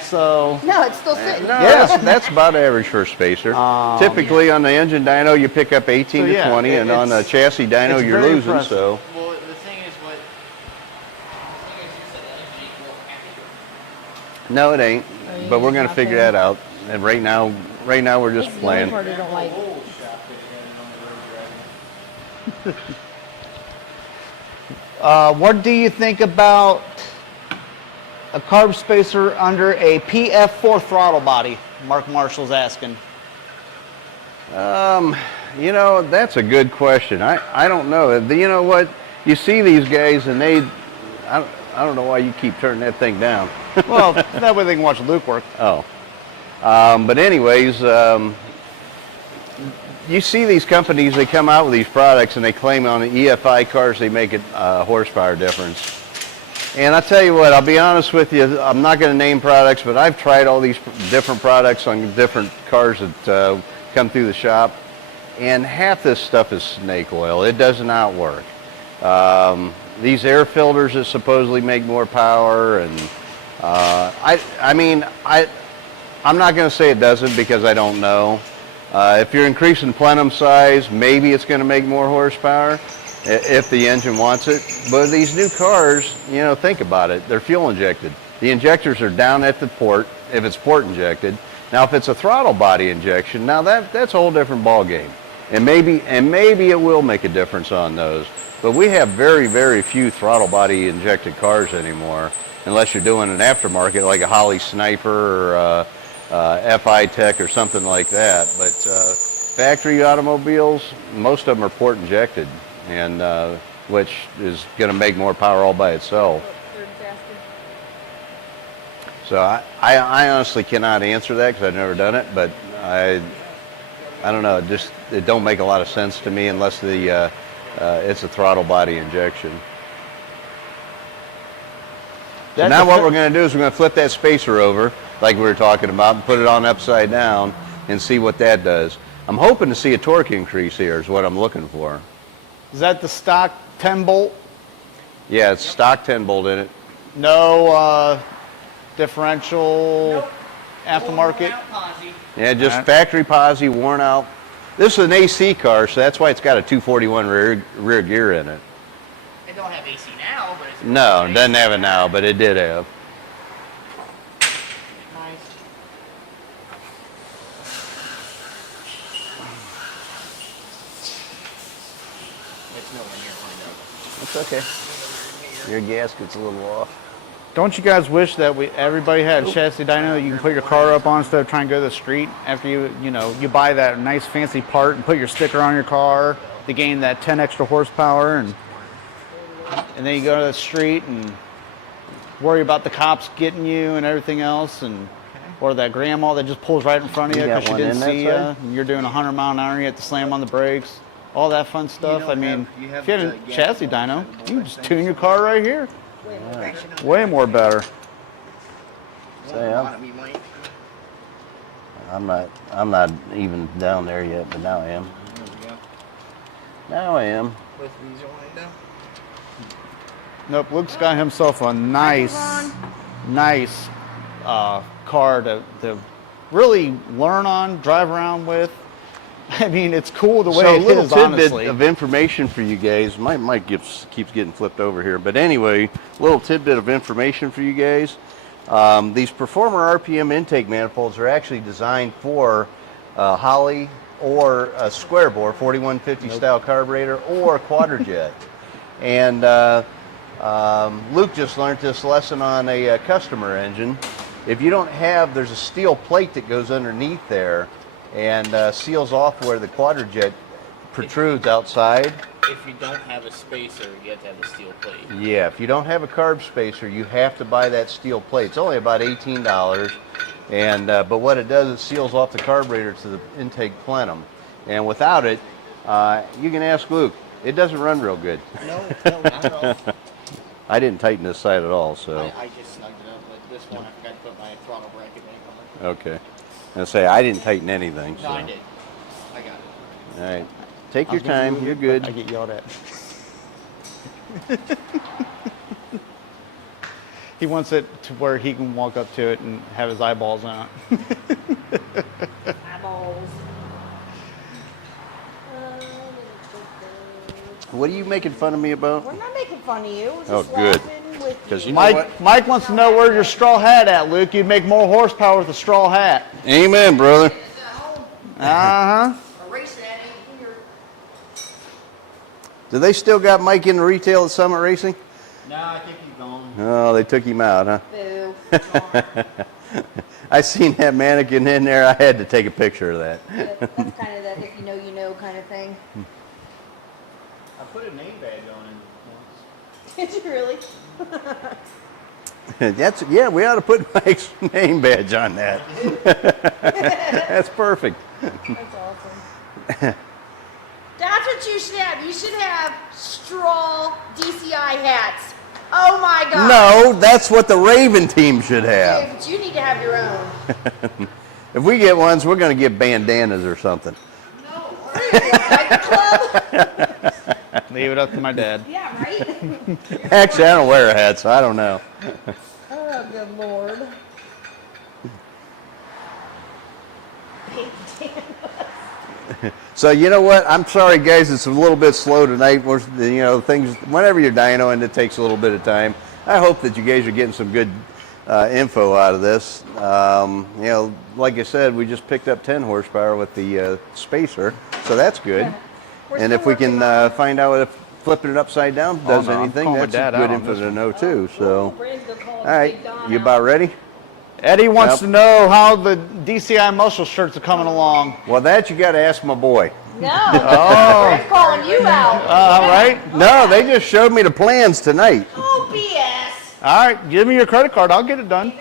So No, it's still sitting. No, Yeah. that's about average for a spacer. Typically on the engine dyno, you pick up 18 So, to yeah, 20, and on the it's- chassis dyno, it's you're very losing. impressive. So Well, the thing is, what no, it ain't. you But we're just gonna not figure there? that out. And right now we're just That's the only playing. part I don't like. what do you think about a carb spacer under a PF4 throttle body? Mark Marshall's asking. You know, that's a good question. I don't know. You know what? You see these guys, and I don't know why you keep turning that thing down. Well, that way they can watch Luke work. Oh. But anyways, you see these companies, they come out with these products and they claim on the EFI cars they make a horsepower difference. And I tell you what, I'll be honest with you, I'm not going to name products, but I've tried all these different products on different cars that come through the shop. And half this stuff is snake oil. It does not work. These air filters that supposedly make more power, and I'm not going to say it doesn't because I don't know. If you're increasing plenum size, maybe it's going to make more horsepower if the engine wants it. But these new cars, you know, think about it. They're fuel injected. The injectors are down at the port if it's port injected. Now, if it's a throttle body injection, now that's a whole different ball game. And maybe it will make a difference on those. But we have very, very few throttle body injected cars anymore, unless you're doing an aftermarket like a Holly Sniper or FI Tech or something like that. But factory automobiles, most of them are port injected, and which is going to make more power all by itself. So I honestly cannot answer that because I've never done it, but I don't know. It don't make a lot of sense to me unless it's a throttle body injection. So now what we're going to do is we're going to flip that spacer over, like we were talking about, and put it on upside down and see what that does. I'm hoping to see a torque increase here is what I'm looking for. Is that the stock 10 bolt? Yeah, it's stock 10 bolt in it. No differential aftermarket? Yeah, just factory posi, worn out. This is an AC car, so that's why it's got a 241 rear gear in it. it don't have AC now, but it's No, it doesn't have it now, but it did have. nice. It's nowhere near cleaned up. It's okay. Your gasket's a little off. Don't you guys wish that everybody had a chassis dyno that you can put your car up on instead of trying to go to the street after you buy that nice fancy part and put your sticker on your car to gain that 10 extra horsepower, and then you go to the street and worry about the cops getting you and everything else, or that grandma that just pulls right in front of you You got because she one didn't in that see you side? and you're doing 100 mile an hour and you have to slam on the brakes, all that fun stuff. I mean, if you had a chassis dyno, you can just tune your car right here. Way more better. I'm not even down there yet, but now I am. Now I am. Nope, Luke's got himself a nice car to really learn on, drive around with. I mean, it's cool the way So a it little is, tidbit honestly. of information for you guys. My mic keeps getting flipped over here, but anyway, little tidbit of information for you guys. These Performer RPM intake manifolds are actually designed for Holly or a square bore 4150 style carburetor or quadrajet. And Luke just learned this lesson on a customer engine. If you don't have, there's a steel plate that goes underneath there and seals off where the quadrajet protrudes outside. If you don't have a spacer, you have to have a steel plate. Yeah, if you don't have a carb spacer, you have to buy that steel plate. It's only about $18, and but what it does, it seals off the carburetor to the intake plenum. And without it, you can ask Luke, it doesn't run real good. No, not at all. I didn't tighten this side at all, so. I just snugged it up, but this one, I forgot to put my throttle bracket back on. Okay. I say I didn't tighten anything. No, So. I did. I got it. All right. Take your time. You're good. I get yelled at. He wants it to where he can walk up to it and have his eyeballs on it. Eyeballs. What are you making fun of me about? We're not making fun of you. We're Oh, just good. laughing with 'Cause you. you know what? Mike wants to know where's your straw hat at, Luke. You'd make more horsepower with a straw hat. Amen, brother. Uh-huh. Erase that in here. Do they still got Mike in retail at Summit Racing? No, I think he's gone. Oh, they took him out, huh? Boo. I seen that mannequin in there. I had to take a picture of that. That's kind of that if you know kind of thing. I put a name badge on him once. Did you really? Yeah, we ought to put Mike's name badge on that. That's perfect. That's awesome. That's what you should have. You should have straw DCI hats. Oh my God. No, that's what the Raven team should have. Dude, but you need to have your own. If we get ones, we're going to get bandanas or something. No. Like club? Leave it up to my dad. Yeah, right? Actually, I don't wear a hat, so I don't know. Oh, good Lord. So you know what? I'm sorry, guys. It's a little bit slow tonight. Things. Whenever you're dynoing, it takes a little bit of time. I hope that you guys are getting some good info out of this. Like I said, we just picked up 10 horsepower with the spacer, so that's good. We're And still if we can working on- find out if flipping it upside down does no, I'm anything, calling my that's dad good out on info this to one. know too. So, Brandon's gonna call all him right, Big Don you now. about ready? Eddie wants Yep. to know how the DCI muscle shirts are coming along. Well, that you got to ask my boy. No. Brandon's calling you out. All right. No, they just showed me the plans tonight. Oh, BS. All right. Give me your credit card. I'll get it done.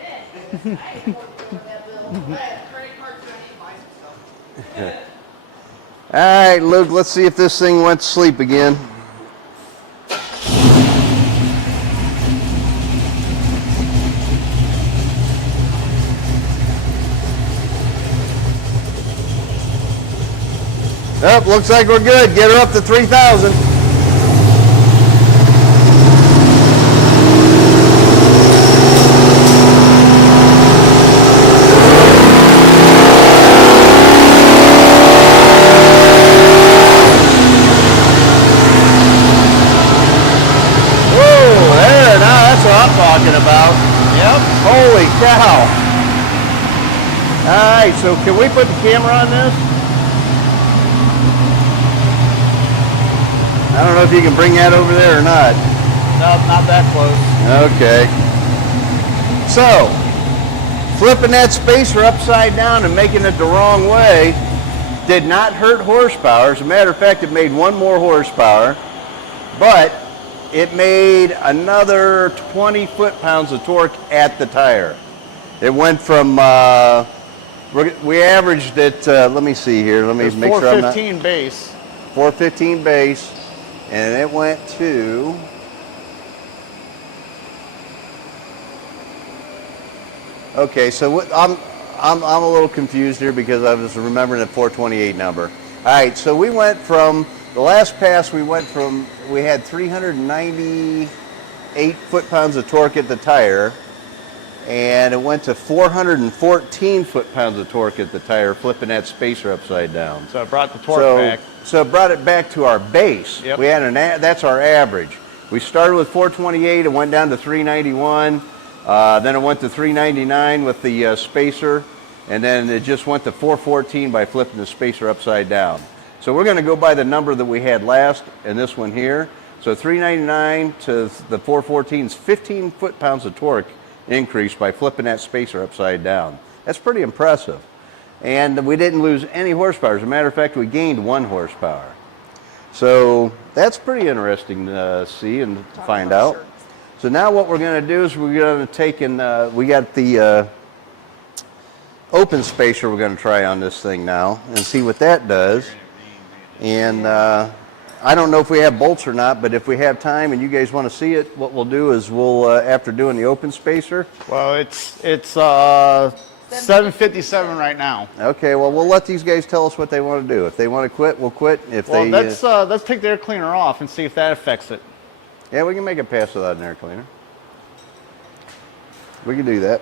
All right, Luke, let's see if this thing went to sleep again. Oh, looks like we're good. Get her up to 3,000. Talking about. Yep. Holy cow. All right, so can we put the camera on this? I don't know if you can bring that over there or not. No, not that close. Okay. So, flipping that spacer upside down and making it the wrong way did not hurt horsepower. As a matter of fact, it made one more horsepower, but it made another 20 foot-pounds of torque at the tire. It went from, we averaged it, let me see here, let me It's make sure I'm not. 415 base. 415 base, and it went to, okay, so what, I'm a little confused here because I was remembering the 428 number. All right, so we went from, the last pass we had 398 foot-pounds of torque at the tire, and it went to 414 foot-pounds of torque at the tire, flipping that spacer upside down. So it brought the torque back. So it brought it back to our base. Yep. We had that's our average. We started with 428, it went down to 391, then it went to 399 with the spacer, and then it just went to 414 by flipping the spacer upside down. So we're going to go by the number that we had last and this one here. So 399 to the 414 is 15 foot-pounds of torque increase by flipping that spacer upside down. That's pretty impressive. And we didn't lose any horsepower. As a matter of fact, we gained 1 horsepower. So that's pretty interesting to see and find out. So now what we're going to do is we're going to take and we got the open spacer we're going to try on this thing now and see what that does. And I don't know if we have bolts or not, but if we have time and you guys want to see it, what we'll do is we'll, after doing the open spacer. Well, it's 7:57 right now. Okay, well, we'll let these guys tell us what they want to do. If they want to quit, we'll quit. If Well, they, let's take the air cleaner off and see if that affects it. yeah, we can make it pass without an air cleaner. We can do that.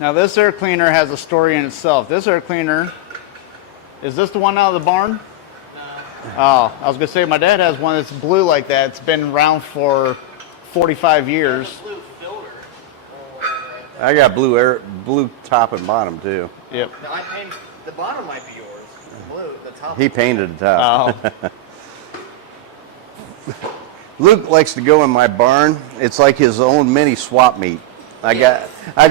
Now this air cleaner has a story in itself. This air cleaner, is this the one out of the barn? No. Oh, I was gonna say my dad has one that's blue like that. It's been around for 45 years. Blue filter. I got blue top and bottom too. Yep. The bottom might be yours. The blue, the top. He painted the top. Oh. Luke likes to go in my barn. It's like his own mini swap meet. I've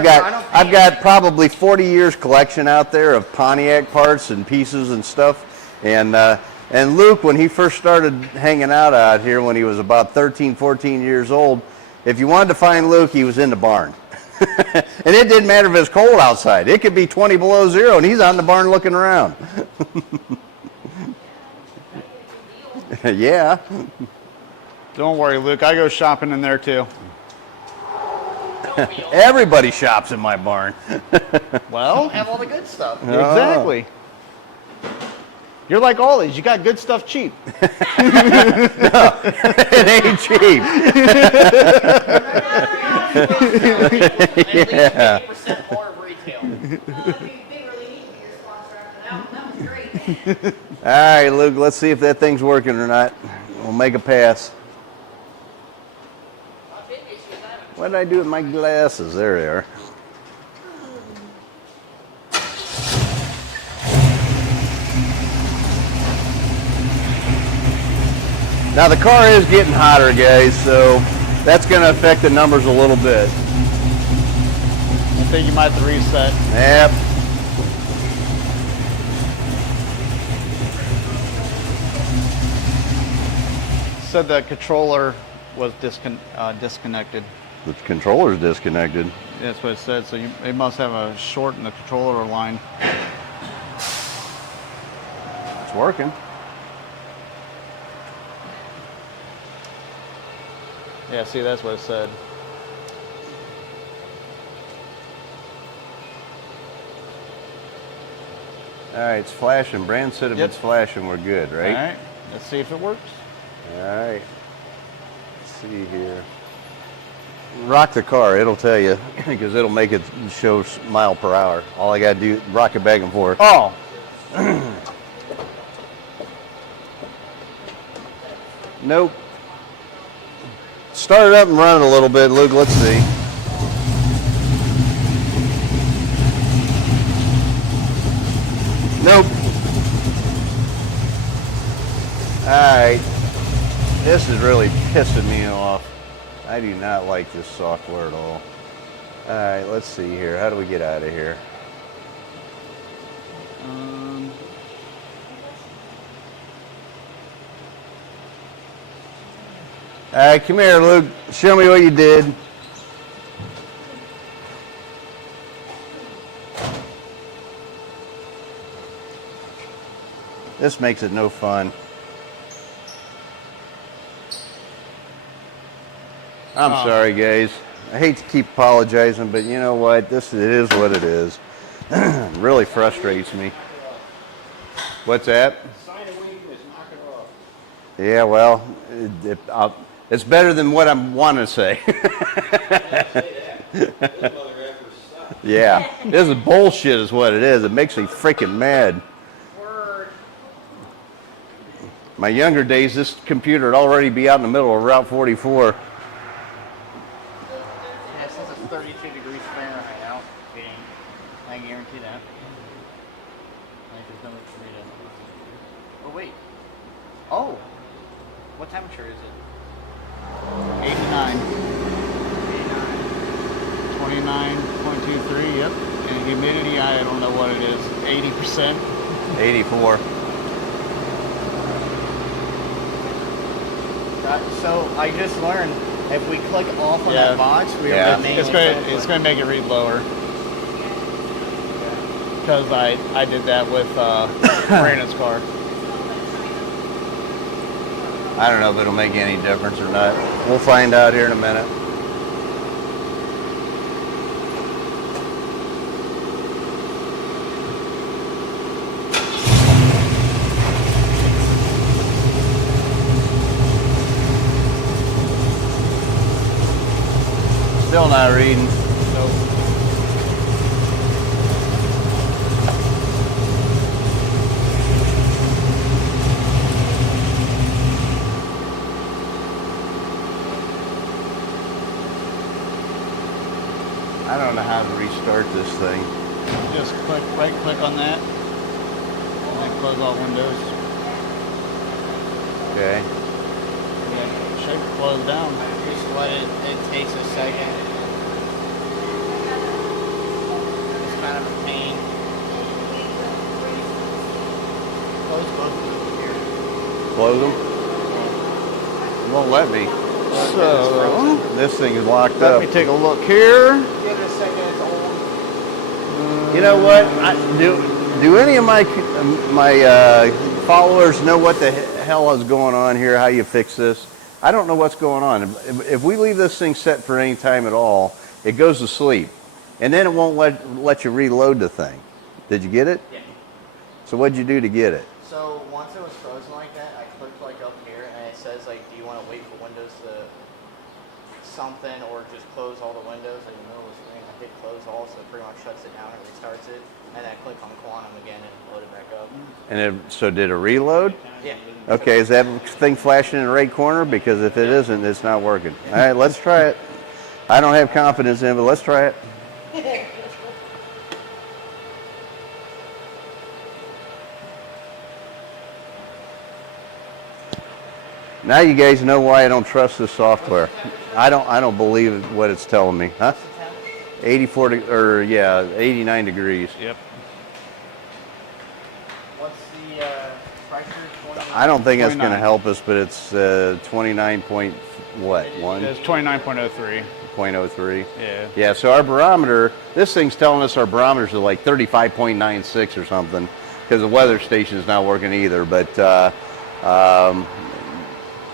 got probably 40 years collection out there of Pontiac parts and pieces and stuff. And Luke, when he first started hanging out here when he was about 13, 14 years old, if you wanted to find Luke, he was in the barn. And it didn't matter if it was cold outside. It could be 20 below zero and he's out in the barn looking around. Yeah. Don't worry, Luke. I go shopping in there too. Everybody shops in my barn. Well, Have all the good stuff. exactly. You're like all these. You got good stuff cheap. It ain't cheap. Yeah. 80% more of retail. They really need to be your sponsor after that. That was great. All right, Luke, let's see if that thing's working or not. We'll make a pass. What did I do with my glasses? There they are. Now the car is getting hotter, guys, so that's going to affect the numbers a little bit. I think you might have to reset. Yep. Said the controller was disconnected. The controller's disconnected. That's what it said. So they must have a short in the controller line. It's working. Yeah, see, that's what it said. All right, it's flashing. Brand said if Yep. it's flashing, we're good, right? All right, let's see if it works. All right. Let's see here. Rock the car, it'll tell you, because it'll make it show mile per hour. All I got to do, rock it back and forth. Oh, Nope. Start it up and run it a little bit, Luke. Let's see. Nope. All right. This is really pissing me off. I do not like this software at all. All right, let's see here. How do we get out of here? All right, come here, Luke. Show me what you did. This makes it no fun. I'm sorry, guys. I hate to keep apologizing, but you know what? It is what it is. It really frustrates me. What's that? Yeah, well, it's better than what I'm wanting to say. Yeah, this is bullshit is what it is. It makes me freaking mad. Word. My younger days, this computer would already be out in the middle of Route 44. Yeah, it says it's 32 degrees Fahrenheit out. I can guarantee that. Like there's no way for me to. Oh wait. Oh. What temperature is it? 89. 29.23, yep. And humidity, I don't know what it is. 80%. 84. So I just learned if we click off on that box, we are going to It's going to make it read lower. because I did that with Brandon's car. I don't know if it'll make any difference or not. We'll find out here in a minute. Still not reading. Nope. I don't know how to restart this thing. Just right click on that, and then close all windows. Okay. Yeah, it should close down. Just let it takes a second. It's kind of a pain. Close both of them here. Close them? It won't let me. So, This thing is locked let up. me take a look here. Give it a second, it's old. You know what? Do any of my followers know what the hell is going on here? How you fix this? I don't know what's going on. If we leave this thing set for any time at all, it goes to sleep, and then it won't let you reload the thing. Did you get it? Yeah. So what'd you do to get it? So once it was frozen like that, I clicked like up here and it says like, do you want to wait for Windows to something or just close all the windows in the middle of the screen? I hit close all, so it pretty much shuts it down and restarts it. And then I click on Quantum again and load it back up. And so did it reload? Yeah. Okay, is that thing flashing in the right corner? Because if it isn't, it's not working. All right, let's try it. I don't have confidence in it, but let's try it. Now you guys know why I don't trust this software. I don't believe what it's telling me. Huh? 89 degrees. Yep. What's the pressure? 29? I don't think that's going to 29. help us, but it's 29 point what? 1? It's 29.03. 0.03. Yeah. Yeah, so our barometer, this thing's telling us our barometers are like 35.96 or something, because the weather station is not working either, but,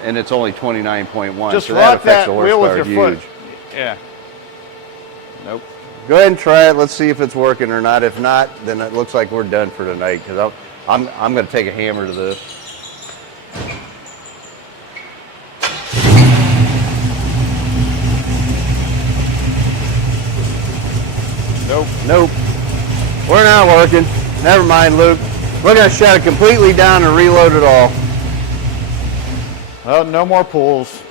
and it's only 29.1, Just so that rock affects that the wheel with horsepower your huge. foot. Yeah. Nope. Go ahead and try it. Let's see if it's working or not. If not, then it looks like we're done for tonight, because I'm going to take a hammer to this. Nope. We're not working. Never mind, Luke. We're going to shut it completely down and reload it all. Well, no more pulls.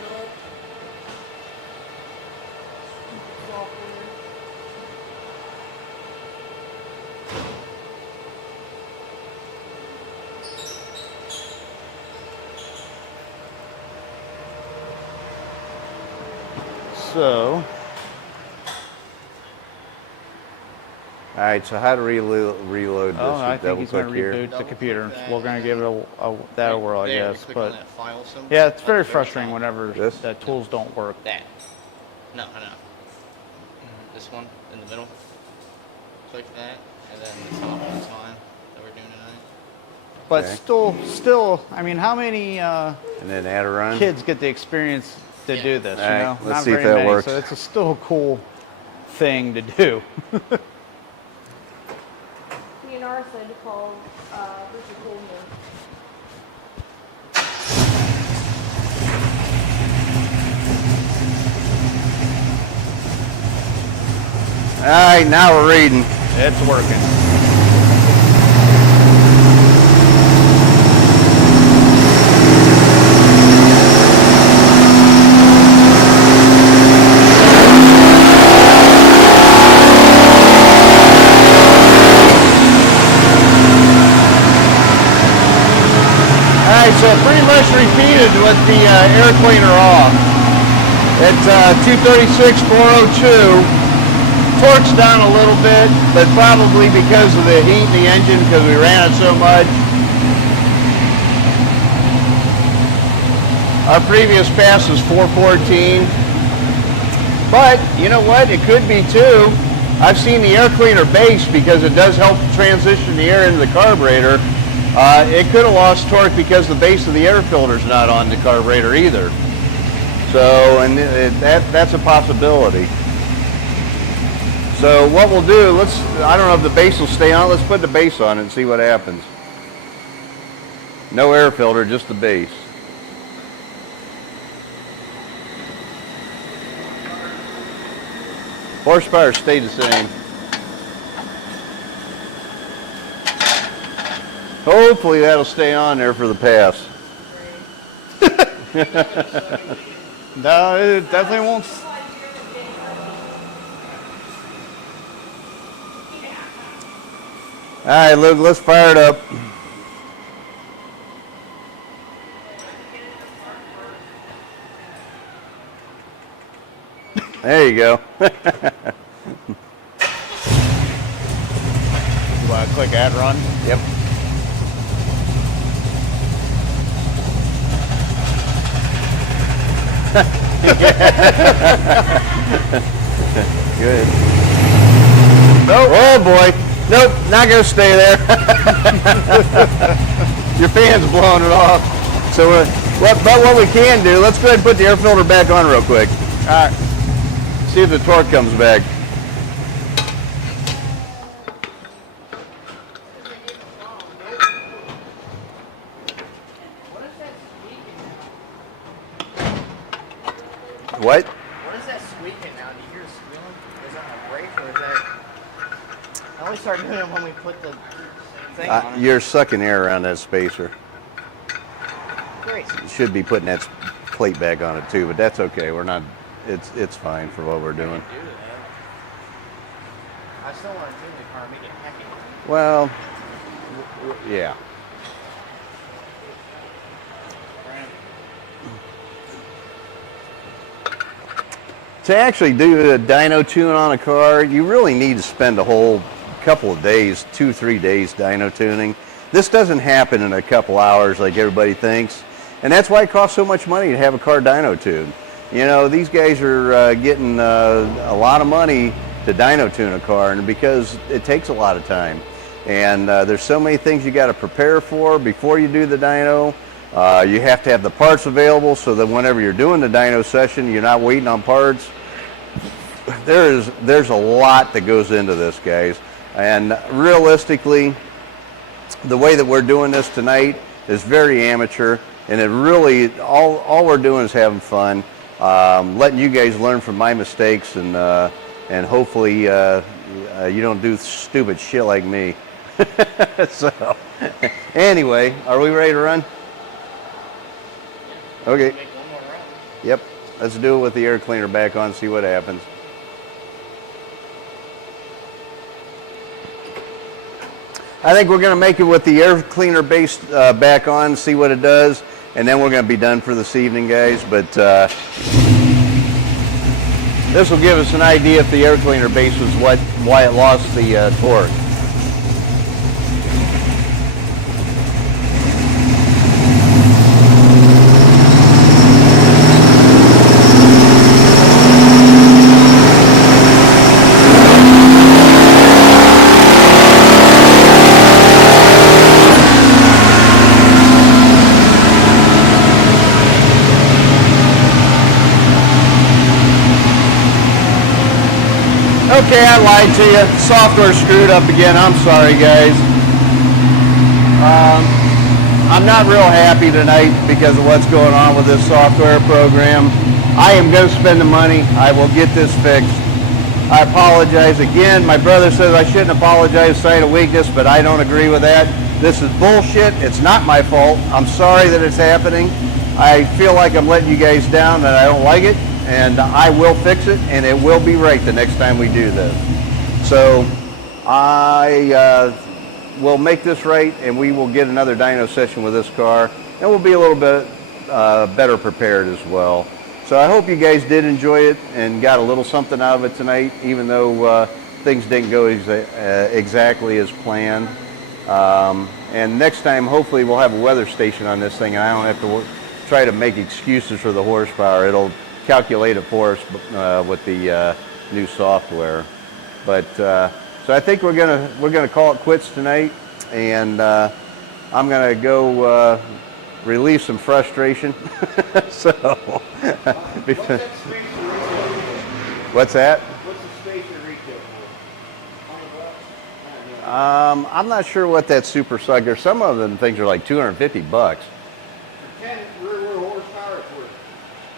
So, All right, so how to reload this? I think Double he's going click to here. reboot the computer. We're going to give it that a whirl, I There, guess. click on But that file symbol. yeah, it's very At the frustrating top. whenever This? the tools don't work. That. No. This one in the middle. Click that, and then the top one's fine that we're doing tonight. But Okay. still, I mean, how many And then add a run. kids get the experience to do this? All right, You know, let's not see if very that many. works. So it's still a cool thing to do. DNR said to call Richard Coleman. All right, now we're reading. It's working. All right, so it pretty much repeated with the air cleaner off. It's 236, 402. Torque's down a little bit, but probably because of the heat in the engine, because we ran it so much. Our previous pass was 414. But, you know what? It could be 2. I've seen the air cleaner base, because it does help transition the air into the carburetor. It could have lost torque because the base of the air filter is not on the carburetor either. So, and that's a possibility. So what we'll do, I don't know if the base will stay on, let's put the base on and see what happens. No air filter, just the base. Horsepower stayed the same. Hopefully that'll stay on there for the pass. No, it definitely won't. All right, Luke, let's fire it up. There you go. You want to click add run? Yep. Good. Nope. Oh boy. Nope, not gonna stay there. Your fan's blowing it off. So, but what we can do, let's go ahead and put the air filter back on real quick. All right. See if the torque comes back. What? What is that squeaking now? Do you hear it squealing? Is that a brake or is that... I only started doing it when we put the thing on it. You're sucking air around that spacer. Great. You should be putting that plate back on it too, but that's okay. We're not, it's fine for what we're doing. I still want to tune the car and make it happy. Well, yeah. To actually do a dyno tune on a car, you really need to spend a whole couple of days, 2-3 days dyno tuning. This doesn't happen in a couple hours like everybody thinks, and that's why it costs so much money to have a car dyno tuned. You know, these guys are getting a lot of money to dyno tune a car, and because it takes a lot of time. And there's so many things you got to prepare for before you do the dyno. You have to have the parts available so that whenever you're doing the dyno session, you're not waiting on parts. There's a lot that goes into this, guys. And realistically, the way that we're doing this tonight is very amateur, and it really, all we're doing is having fun, letting you guys learn from my mistakes, and hopefully you don't do stupid shit like me. So, anyway, are we ready to run? Okay. Make one more run. Yep. Let's do it with the air cleaner back on, see what happens. I think we're going to make it with the air cleaner base back on, see what it does, and then we're going to be done for this evening, guys. But this will give us an idea if the air cleaner base was why it lost the torque. Okay, I lied to you. Software screwed up again. I'm sorry, guys. I'm not real happy tonight because of what's going on with this software program. I am going to spend the money. I will get this fixed. I apologize again. My brother says I shouldn't apologize, sign of weakness, but I don't agree with that. This is bullshit. It's not my fault. I'm sorry that it's happening. I feel like I'm letting you guys down and I don't like it. And I will fix it, and it will be right the next time we do this. So I will make this right, and we will get another dyno session with this car, and we'll be a little bit better prepared as well. So I hope you guys did enjoy it and got a little something out of it tonight, even though things didn't go exactly as planned. And next time, hopefully, we'll have a weather station on this thing, and I don't have to try to make excuses for the horsepower. It'll calculate it for us with the new software. But so I think we're gonna call it quits tonight, and I'm gonna go relieve some frustration. So, what's that? What's the space in retail for? I'm not sure what that Super Sucker. Some of them things are like $250. 10 rear horsepower, it's worth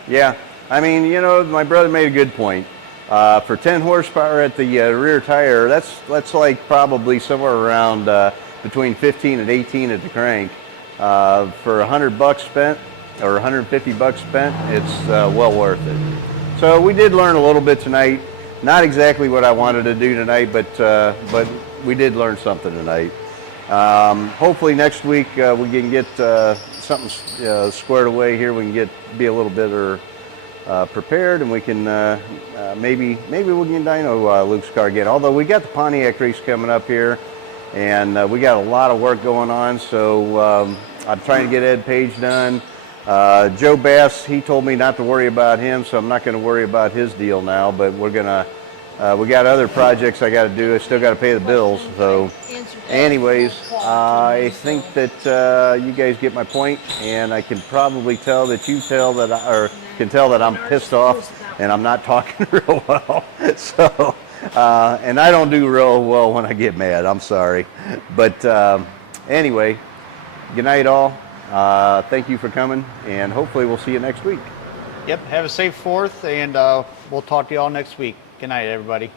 it. Yeah, I mean, you know, my brother made a good point. For 10 horsepower at the rear tire, that's like probably somewhere around between 15 and 18 at the crank. For $100 spent or $150 spent, it's well worth it. So we did learn a little bit tonight. Not exactly what I wanted to do tonight, but we did learn something tonight. Hopefully next week we can get something squared away here. We can be a little better prepared, and we can maybe we can dyno Luke's car again. Although we got the Pontiac race coming up here, and we got a lot of work going on. So I'm trying to get Ed Page done. Joe Bass, he told me not to worry about him, so I'm not going to worry about his deal now. But we're gonna we got other projects I got to do. I still got to pay the bills. So, anyways, I think that you guys get my point, and I can probably tell that can tell that I'm pissed off and I'm not talking real well. So, and I don't do real well when I get mad. I'm sorry, but anyway, good night all. Thank you for coming, and hopefully we'll see you next week. Yep, have a safe 4th, and we'll talk to you all next week. Good night, everybody.